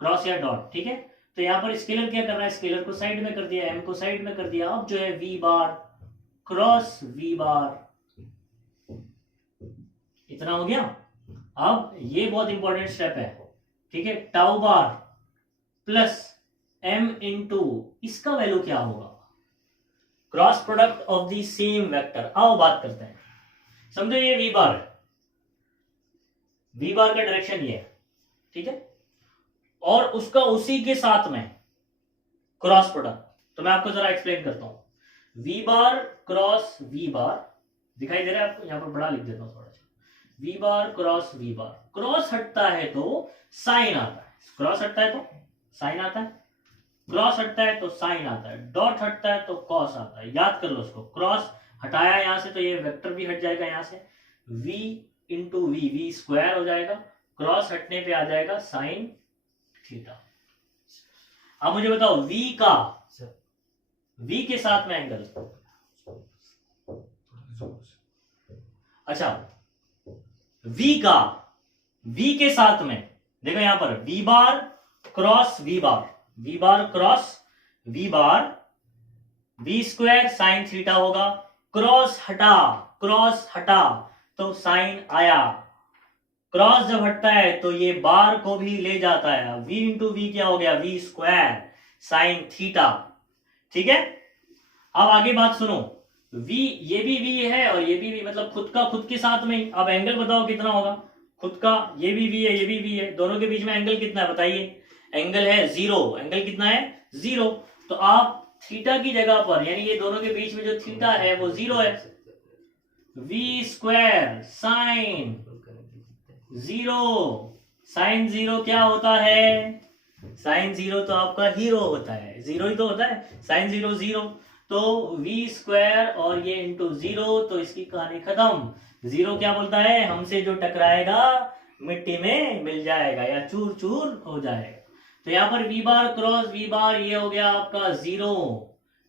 क्रॉस या डॉट, ठीक है, तो यहाँ पर स्केलर क्या कर रहा है, स्केलर को साइड में कर दिया, m को साइड में कर दिया, अब जो है v बार क्रॉस v बार, इतना हो गया। अब ये बहुत इंपॉर्टेंट स्टेप है, ठीक है, टाउ बार प्लस m इंटू, इसका वैल्यू क्या होगा, cross product of the same vector. आओ बात करते हैं, समझो ये v बार है, v बार का डायरेक्शन ये है, ठीक है, और उसका उसी के साथ में क्रॉस प्रोडक्ट, तो मैं आपको जरा एक्सप्लेन करता हूं, v बार क्रॉस v बार, दिखाई दे रहा है आपको, यहां पर बड़ा लिख देता हूं थोड़ा सा, v बार क्रॉस v बार, क्रॉस हटता है तो साइन आता है, क्रॉस हटता है तो साइन आता है, क्रॉस हटता है तो साइन आता है, डॉट हटता है तो कॉस आता है, याद कर लो उसको, क्रॉस हटाया यहां से तो ये वेक्टर भी हट जाएगा यहां से, v इंटू वी स्क्वायर हो जाएगा, क्रॉस हटने पे आ जाएगा साइन थीटा। अब मुझे बताओ v का, v के साथ में एंगल, अच्छा v का v के साथ में देखो यहां पर v बार क्रॉस v बार, v बार क्रॉस v बार, v स्क्वायर साइन थीटा होगा, क्रॉस हटा तो साइन आया, क्रॉस जब हटता है तो ये बार को भी ले जाता है, v इंटू वी क्या हो गया, v स्क्वायर साइन थीटा। ठीक है, अब आगे बात सुनो, v ये भी v है और ये भी मतलब खुद के साथ में, अब एंगल बताओ कितना होगा, खुद का ये भी v है ये भी v है, दोनों के बीच में एंगल कितना है बताइए, एंगल है 0, एंगल कितना है 0, तो आप थीटा की जगह पर यानी ये दोनों के बीच में जो थीटा है वो 0 है, v स्क्वायर साइन 0, साइन 0 क्या होता है, साइन 0 तो आपका हीरो होता है, 0 ही तो होता है, साइन 0 0, तो v स्क्वायर और ये इंटू 0, तो इसकी कहानी खत्म, 0 क्या बोलता है, हमसे जो टकराएगा मिट्टी में मिल जाएगा या चूर चूर हो जाएगा, तो यहाँ पर v बार क्रॉस v बार ये हो गया आपका 0।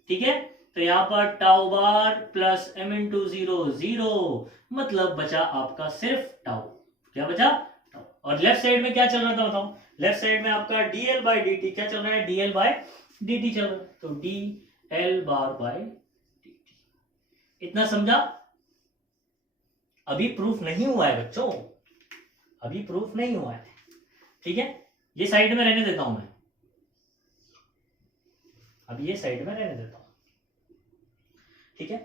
ठीक है, तो यहाँ पर टाउ बार प्लस m इंटू 0 0, मतलब बचा आपका सिर्फ टाउ, क्या बचा टाउ। और लेफ्ट साइड में क्या चल रहा था बताओ, लेफ्ट साइड में आपका dl बाई dt क्या चल रहा है, dl बाई dt चल रहा है, तो dl बार बाई dt, इतना समझा। अभी प्रूफ नहीं हुआ है बच्चों, अभी प्रूफ नहीं हुआ है। ठीक है, ये साइड में रहने देता हूं मैं, अभी ये साइड में रहने देता हूं। ठीक है,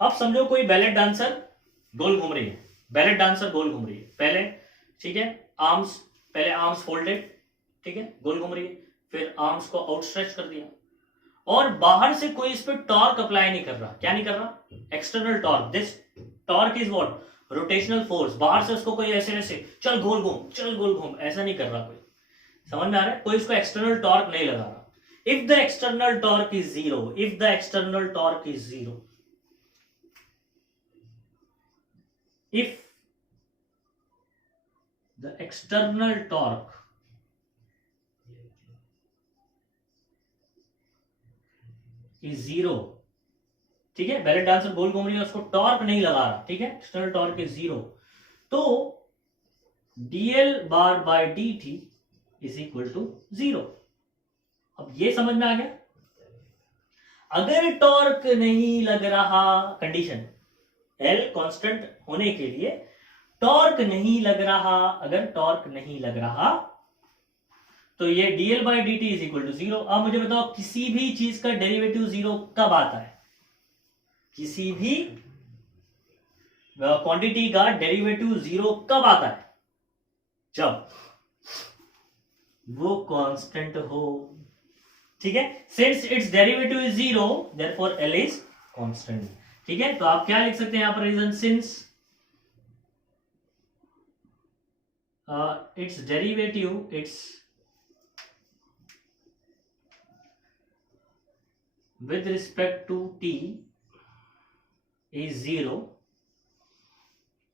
अब समझो कोई बैलेट डांसर गोल घूम रही है, बैलेट डांसर गोल घूम रही है, पहले ठीक है आर्म्स, पहले आर्म्स फोल्डेड, ठीक है गोल घूम रही है, फिर आर्म्स को आउटस्ट्रेच कर दिया और बाहर से कोई इस पे टॉर्क अप्लाई नहीं कर रहा, क्या नहीं कर रहा, external torque, this torque is what, rotational force, बाहर से उसको कोई ऐसे ऐसे चल गोल घूम ऐसा नहीं कर रहा कोई, समझ में आ रहा है, कोई इसको एक्सटर्नल टॉर्क नहीं लगा रहा। If the external torque is 0, if the external torque is 0, if the external torque is 0, ठीक है, बैलेट डांसर गोल घूम रही है, उसको टॉर्क नहीं लगा रहा, ठीक है, एक्सटर्नल टॉर्क इज 0, तो dl bar by dt is equal to 0। अब ये समझ में आ गया, अगर टॉर्क नहीं लग रहा, कंडीशन L कांस्टेंट होने के लिए टॉर्क नहीं लग रहा, अगर टॉर्क नहीं लग रहा तो ये dl by dt is equal to 0। अब मुझे बताओ किसी भी चीज का डेरिवेटिव 0 कब आता है, किसी भी क्वांटिटी का डेरिवेटिव 0 कब आता है, जब वो कांस्टेंट हो। ठीक है, since it's derivative is 0 therefore L is constant. ठीक है, तो आप क्या लिख सकते हैं यहां पर, reason since its derivative, its with respect to t is 0।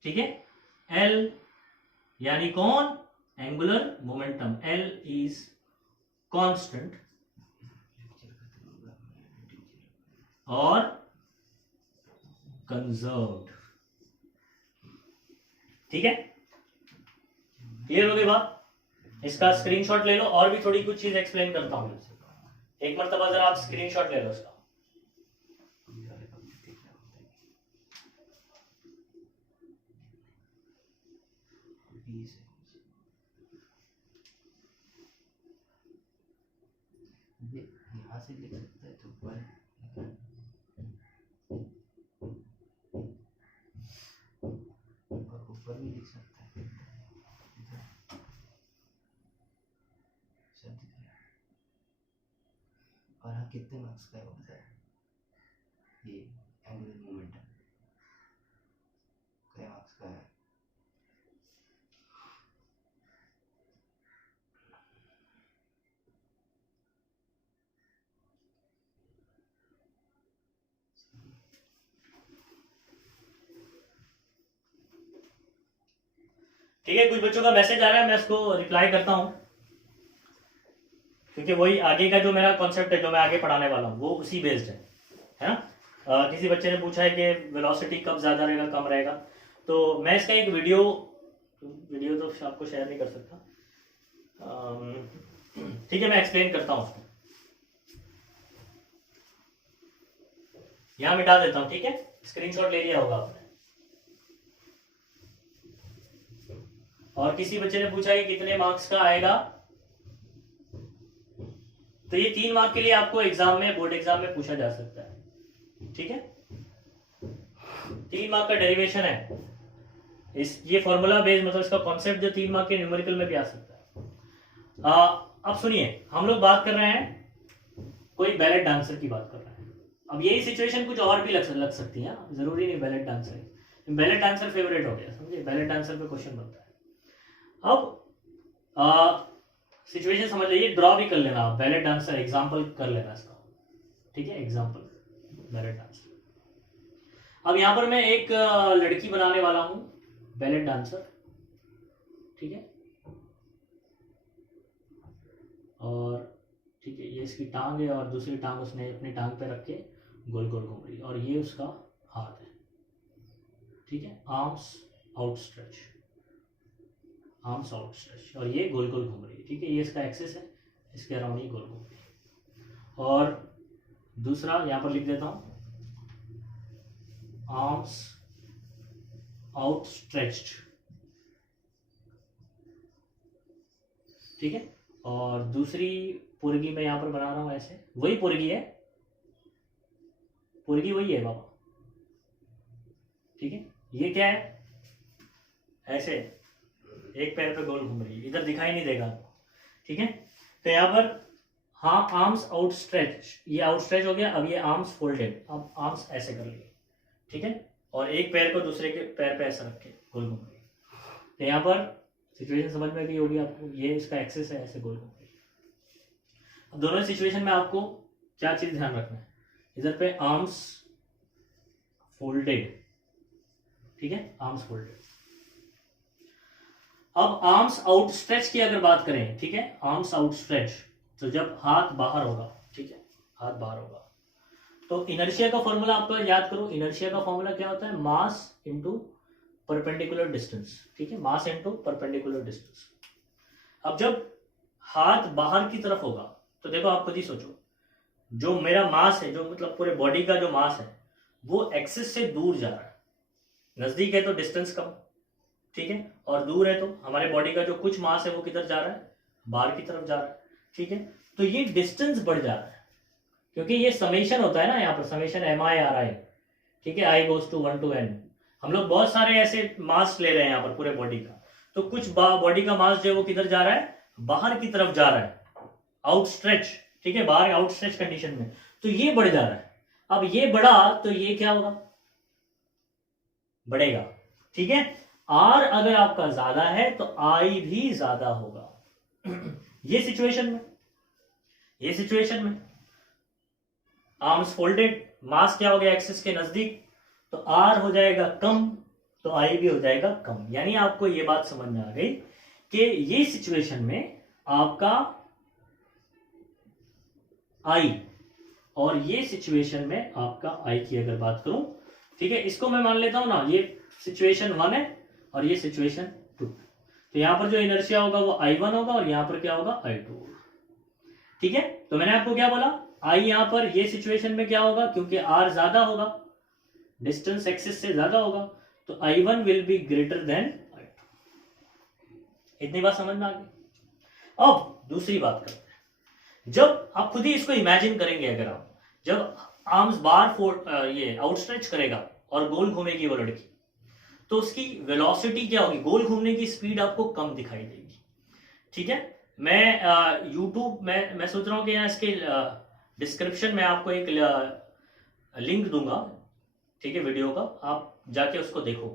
ठीक है, L यानी कौन, angular momentum, L is constant और कंजर्व्ड। ठीक है, क्लियर हो गई बात, इसका स्क्रीनशॉट ले लो, और भी थोड़ी कुछ चीज एक्सप्लेन करता हूं, एक मरतबा जरा आप स्क्रीनशॉट ले लो इसका। यहाँ से लिख सकता है तो ऊपर और ऊपर भी लिख सकता है, सब दिख रहा है। और हाँ, कितने मार्क्स का है वो बताया, ये एंगुलर मोमेंटम क्या मार्क्स का है। ठीक है, कुछ बच्चों का मैसेज आ रहा है, मैं इसको रिप्लाई करता हूं, क्योंकि वही आगे का जो मेरा कॉन्सेप्ट है जो मैं आगे पढ़ाने वाला हूँ वो उसी बेस्ड है ना। किसी बच्चे ने पूछा है कि वेलोसिटी कब ज़्यादा रहेगा कम रहेगा, तो मैं इसका एक वीडियो तो वीडियो तो आपको शेयर नहीं कर सकता। ठीक है, मैं एक्सप्लेन करता हूँ उसको, यहाँ मिटा देता हूँ। ठीक है, स्क्रीनशॉट ले लिया होगा आपने। और किसी बच्चे ने पूछा कि कितने मार्क्स का आएगा, तो ये 3 मार्क के लिए आपको एग्जाम में, बोर्ड एग्जाम में पूछा जा सकता है। ठीक है, 3 मार्क का डेरिवेशन है इस, ये फॉर्मूला बेस्ड, मतलब इसका कॉन्सेप्ट जो 3 मार्क के न्यूमेरिकल में भी आ सकता है। अब सुनिए, हम लोग बात कर रहे हैं, कोई बैलेट डांसर की बात कर रहे हैं। अब यही सिचुएशन कुछ और भी लग सकती है, जरूरी नहीं ballot dancer. Ballot dancer favourite हो गया, समझे, बैलेट डांसर पे क्वेश्चन बनता है। अब सिचुएशन समझ लीजिए, ड्रॉ भी कर लेना आप, बैलेट डांसर एग्जांपल कर लेना इसका। ठीक है, एग्जांपल बैलेट डांसर। अब यहां पर मैं एक लड़की बनाने वाला हूं, बैलेट डांसर। ठीक है, और ठीक है, ये इसकी टांग है और दूसरी टांग उसने अपनी टांग पे रख के गोल गोल घूम रही है, और ये उसका हाथ है। ठीक है, आर्म्स आउटस्ट्रेच, आर्म्स आउटस्ट्रेच, और ये गोल गोल घूम रही है। ठीक है, ये इसका एक्सिस है, इसके अराउंड ये गोल घूम रही है। और दूसरा यहां पर लिख देता हूं, आर्म्स आउटस्ट्रेच्ड। ठीक है, और दूसरी पुर्गी मैं यहां पर बना रहा हूं ऐसे, वही पुर्गी है, पुर्गी वही है बाबा। ठीक है, ये क्या है, ऐसे एक पैर पे गोल घूम रही है, इधर दिखाई नहीं देगा आपको। ठीक है, तो यहाँ पर हाँ, आर्म्स आउटस्ट्रेच, ये आउटस्ट्रेच हो गया। अब ये आर्म्स फोल्डेड, अब आर्म्स ऐसे कर लिए। ठीक है, और एक पैर को दूसरे के पैर पे ऐसा रख के गोल घूम रही है। तो यहाँ पर सिचुएशन समझ में भी होगी आपको, ये इसका एक्सेस है, ऐसे गोल घूम रही है। अब दोनों सिचुएशन में आपको क्या चीज ध्यान रखना है, इधर पे आर्म्स फोल्डेड। ठीक है, आर्म्स फोल्डेड। अब आर्म्स आउटस्ट्रेच की अगर बात करें, ठीक है, आर्म्स आउटस्ट्रेच, तो जब हाथ बाहर होगा, ठीक है, हाथ बाहर होगा, तो इनर्शिया का फॉर्मूला आपको याद करो। इनर्शिया का फॉर्मूला क्या होता है, मास इनटू परपेंडिकुलर डिस्टेंस। ठीक है, मास इनटू परपेंडिकुलर डिस्टेंस। अब जब हाथ बाहर की तरफ होगा, तो देखो आप खुद ही सोचो, जो मेरा मास है, जो मतलब पूरे बॉडी का जो मास है, वो एक्सिस से दूर जा रहा है। नजदीक है तो डिस्टेंस कम, ठीक है, और दूर है तो हमारे बॉडी का जो कुछ मास है वो किधर जा रहा है, बाहर की तरफ जा रहा है। ठीक है, तो ये डिस्टेंस बढ़ जा रहा है, क्योंकि ये समेशन होता है ना, यहाँ पर समेशन MI/RI। ठीक है, I goes to 1 to n। हम लोग बहुत सारे ऐसे मास ले रहे हैं यहाँ पर पूरे बॉडी का, तो कुछ बॉडी का मास जो है वो किधर जा रहा है, बाहर की तरफ जा रहा है, आउटस्ट्रेच। ठीक है, बाहर आउटस्ट्रेच कंडीशन में, तो ये बढ़ जा रहा है। अब ये बढ़ा तो ये क्या होगा, बढ़ेगा। ठीक है, R अगर आपका ज्यादा है तो I भी ज्यादा होगा। ये सिचुएशन में, ये सिचुएशन में आर्म्स फोल्डेड, मास क्या हो गया एक्सिस के नजदीक, तो R हो जाएगा कम, तो I भी हो जाएगा कम। यानी आपको ये बात समझ में आ गई कि ये सिचुएशन में आपका I और ये सिचुएशन में आपका I की अगर बात करूं, ठीक है, इसको मैं मान लेता हूं ना, ये सिचुएशन 1 है और ये सिचुएशन 2। तो यहां पर जो इनर्शिया होगा वो I1 होगा और यहां पर क्या होगा, I2 होगा। ठीक है, तो मैंने आपको क्या बोला, I यहां पर ये सिचुएशन में क्या होगा, क्योंकि R ज्यादा होगा, डिस्टेंस एक्सिस से ज्यादा होगा, तो I1 will be greater than I2। इतनी बात समझ में आ गई। अब दूसरी बात करते हैं, जब आप खुद ही इसको इमेजिन करेंगे, अगर आप जब आर्म्स बार ये आउटस्ट्रेच करेगा और गोल घूमेगी वो लड़की, तो उसकी वेलोसिटी क्या होगी, गोल घूमने की स्पीड आपको कम दिखाई देगी। ठीक है, मैं यूट्यूब में मैं सोच रहा हूँ कि यहाँ इसके डिस्क्रिप्शन में आपको एक लिंक दूंगा, ठीक है, वीडियो का, आप जाके उसको देखो।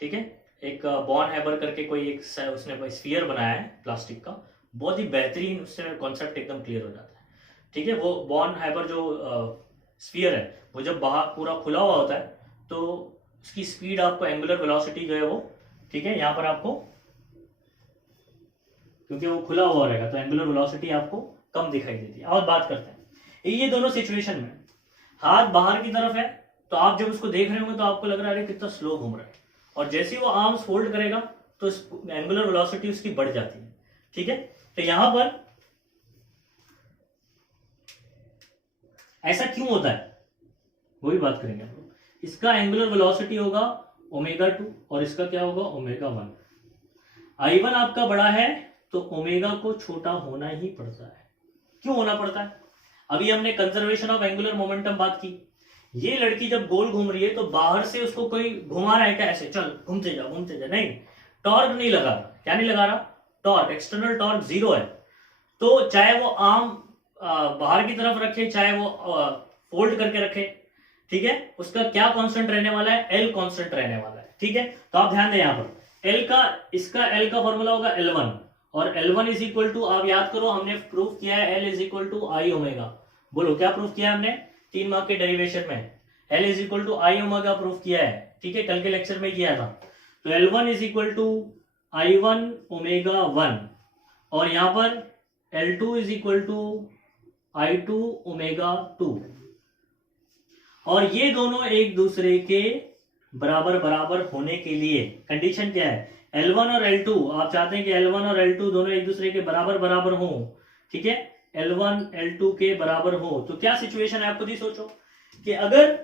ठीक है, एक बॉन हैबर करके कोई एक उसने स्फीयर बनाया है प्लास्टिक का, बहुत ही बेहतरीन, उससे कॉन्सेप्ट एकदम क्लियर हो जाता है। ठीक है, वो बॉन हैबर जो स्फीयर है, वो जब बाहर पूरा खुला हुआ होता है तो उसकी स्पीड आपको, एंगुलर वेलोसिटी जो है वो, ठीक है, यहाँ पर आपको, क्योंकि वो खुला हुआ रहेगा तो एंगुलर वेलोसिटी आपको कम दिखाई देती है। और बात करते हैं ये दोनों सिचुएशन में, हाथ बाहर की तरफ है तो आप जब उसको देख रहे होंगे तो आपको लग रहा है कितना स्लो घूम रहा है, और जैसे ही वो आर्म्स फोल्ड करेगा तो एंगुलर वेलोसिटी उसकी बढ़ जाती है। ठीक है, तो यहां पर ऐसा क्यों होता है वही बात करेंगे हम लोग। इसका एंगुलर वेलोसिटी होगा ओमेगा 2 और इसका क्या होगा ओमेगा 1। I1 आपका बड़ा है तो ओमेगा को छोटा होना ही पड़ता है। क्यों होना पड़ता है? अभी हमने कंजर्वेशन ऑफ एंगुलर मोमेंटम बात की। ये लड़की जब गोल घूम रही है तो बाहर से उसको कोई घुमा रहा है क्या, ऐसे चल घूमते जा घूमते जा, नहीं, टॉर्क नहीं लगा रहा। क्या नहीं लगा रहा? टॉर्क, एक्सटर्नल टॉर्क 0 है। तो चाहे वो आर्म बाहर की तरफ रखे, चाहे वो फोल्ड करके रखे, ठीक है, उसका क्या कांस्टेंट रहने वाला है? L कांस्टेंट रहने वाला है। ठीक है, तो आप ध्यान दें यहां पर L का, इसका L का फॉर्मूला होगा L1 और L1 इज इक्वल टू, आप याद करो हमने प्रूफ किया है L is equal to I omega. बोलो क्या प्रूफ किया हमने 3 मार्क के डेरिवेशन में? L is equal to I omega proof किया है। ठीक है, कल के लेक्चर में किया था। तो L1 is equal to I1 omega 1 और यहां पर L2 is equal to I2 omega 2 और ये दोनों एक दूसरे के बराबर बराबर होने के लिए कंडीशन क्या है? L1 और L2, आप चाहते हैं कि L1 और L2 दोनों एक दूसरे के बराबर बराबर हो। ठीक है, L1 L2 के बराबर हो तो क्या सिचुएशन है आप खुद ही सोचो कि अगर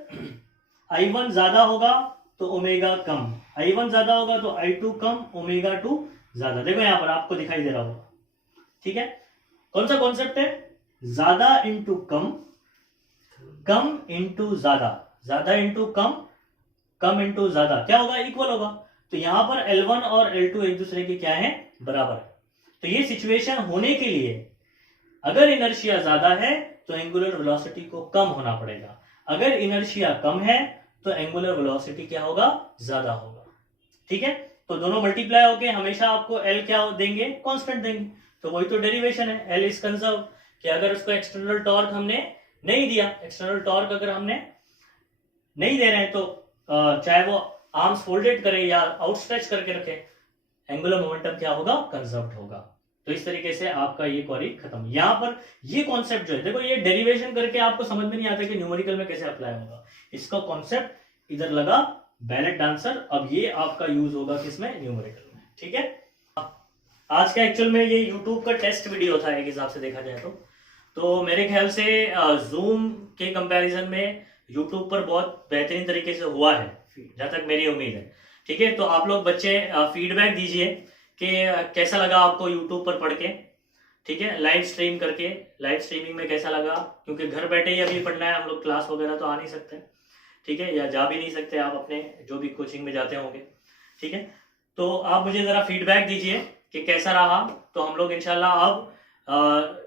I1 ज्यादा होगा तो ओमेगा कम, I1 ज्यादा होगा तो I2 कम, ओमेगा 2 ज्यादा। देखो यहां पर आपको दिखाई दे रहा होगा। ठीक है, कौन सा कॉन्सेप्ट है? ज्यादा इंटू कम, कम इंटू ज्यादा, ज्यादा इंटू कम, कम इंटू ज्यादा, क्या होगा? इक्वल होगा। तो यहां पर L1 और L2 एक दूसरे के क्या है? बराबर है। तो ये सिचुएशन होने के लिए अगर इनर्शिया ज्यादा है तो एंगुलर वेलोसिटी को कम होना पड़ेगा, अगर इनर्शिया कम है तो एंगुलर वेलोसिटी क्या होगा? ज्यादा होगा। ठीक है, तो दोनों मल्टीप्लाई होके हमेशा आपको L क्या देंगे? कांस्टेंट देंगे। तो वही तो डेरिवेशन है, L इज कंजर्व, कि अगर उसको एक्सटर्नल टॉर्क हमने नहीं दिया, एक्सटर्नल टॉर्क अगर हमने नहीं दे रहे हैं तो चाहे वो आर्म्स फोल्डेड करे या आउटस्ट्रेच करके रखे, एंगुलर मोमेंटम क्या होगा? कंजर्व्ड होगा। तो इस तरीके से आपका ये क्वेरी खत्म। यहां पर ये कॉन्सेप्ट जो है, देखो ये डेरिवेशन करके आपको समझ में नहीं आता कि न्यूमेरिकल में कैसे अप्लाई होगा। इसका कॉन्सेप्ट इधर लगा, बैलेट आंसर, अब ये आपका यूज होगा किसमें? न्यूमेरिकल में। ठीक है, आज का एक्चुअल में ये यूट्यूब का टेस्ट वीडियो था एक हिसाब से देखा जाए तो मेरे ख्याल से जूम के कंपैरिजन में यूट्यूब पर बहुत बेहतरीन तरीके से हुआ है, जहां तक मेरी उम्मीद है। ठीक है, तो आप लोग बच्चे फीडबैक दीजिए कि कैसा लगा आपको यूट्यूब पर पढ़ के। ठीक है, लाइव स्ट्रीम करके, लाइव स्ट्रीमिंग में कैसा लगा, क्योंकि घर बैठे ही अभी पढ़ना है हम लोग, क्लास वगैरह तो आ नहीं सकते। ठीक है, या जा भी नहीं सकते आप अपने जो भी कोचिंग में जाते होंगे। ठीक है, तो आप मुझे जरा फीडबैक दीजिए कि कैसा रहा। तो हम लोग इंशाल्लाह अब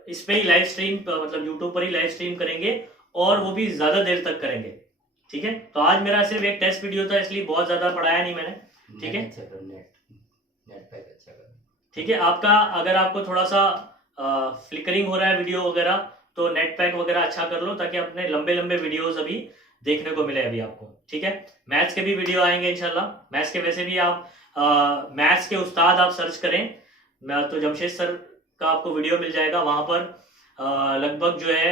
इस पे ही लाइव स्ट्रीम, मतलब यूट्यूब पर ही लाइव स्ट्रीम करेंगे और वो भी ज्यादा देर तक करेंगे। ठीक है, तो आज मेरा सिर्फ एक टेस्ट वीडियो था इसलिए बहुत ज्यादा पढ़ाया नहीं मैंने। ठीक है, नेट पैक अच्छा कर। ठीक है, आपका अगर आपको थोड़ा सा फ्लिकरिंग हो रहा है वीडियो वगैरह तो नेट पैक वगैरह अच्छा कर लो, ताकि अपने लंबे लंबे वीडियोस अभी देखने को मिले अभी आपको। ठीक है, मैथ्स के भी वीडियो आएंगे इंशाल्लाह। मैथ्स के वैसे भी आप मैथ्स के उस्ताद आप सर्च करें तो जमशेद सर का आपको वीडियो मिल जाएगा। वहां पर लगभग जो है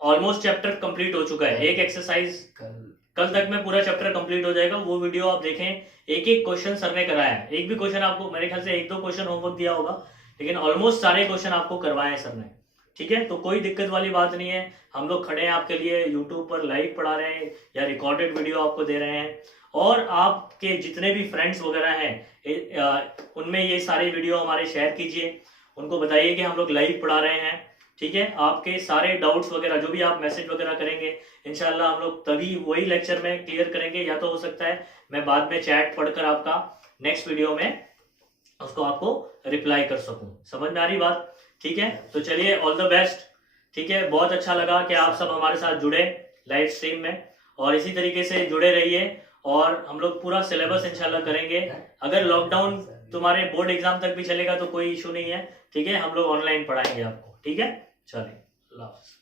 ऑलमोस्ट चैप्टर कंप्लीट हो चुका है। एक एक्सरसाइज कल तक में पूरा चैप्टर कंप्लीट हो जाएगा, वो वीडियो आप देखें। एक एक क्वेश्चन सर ने कराया है, एक भी क्वेश्चन आपको, मेरे ख्याल से 1-2 क्वेश्चन होमवर्क दिया होगा, लेकिन ऑलमोस्ट सारे क्वेश्चन आपको करवाए हैं सर ने। ठीक है, तो कोई दिक्कत वाली बात नहीं है, हम लोग खड़े हैं आपके लिए, यूट्यूब पर लाइव पढ़ा रहे हैं या रिकॉर्डेड वीडियो आपको दे रहे हैं। और आपके जितने भी फ्रेंड्स वगैरह हैं उनमें ये सारे वीडियो हमारे शेयर कीजिए, उनको बताइए कि हम लोग लाइव पढ़ा रहे हैं। ठीक है, आपके सारे डाउट्स वगैरह जो भी आप मैसेज वगैरह करेंगे इंशाल्लाह हम लोग तभी वही लेक्चर में क्लियर करेंगे, या तो हो सकता है मैं बाद में चैट पढ़कर आपका नेक्स्ट वीडियो में उसको आपको रिप्लाई कर सकूं। समझ में आ रही बात? ठीक है, तो चलिए, ऑल द बेस्ट। ठीक है, बहुत अच्छा लगा कि आप सब हमारे साथ जुड़े लाइव स्ट्रीम में, और इसी तरीके से जुड़े रहिए और हम लोग पूरा सिलेबस इंशाल्लाह करेंगे। अगर लॉकडाउन तुम्हारे बोर्ड एग्जाम तक भी चलेगा तो कोई इशू नहीं है। ठीक है, हम लोग ऑनलाइन पढ़ाएंगे आपको। ठीक है, चलिए, अल्लाह हाफ़िज़।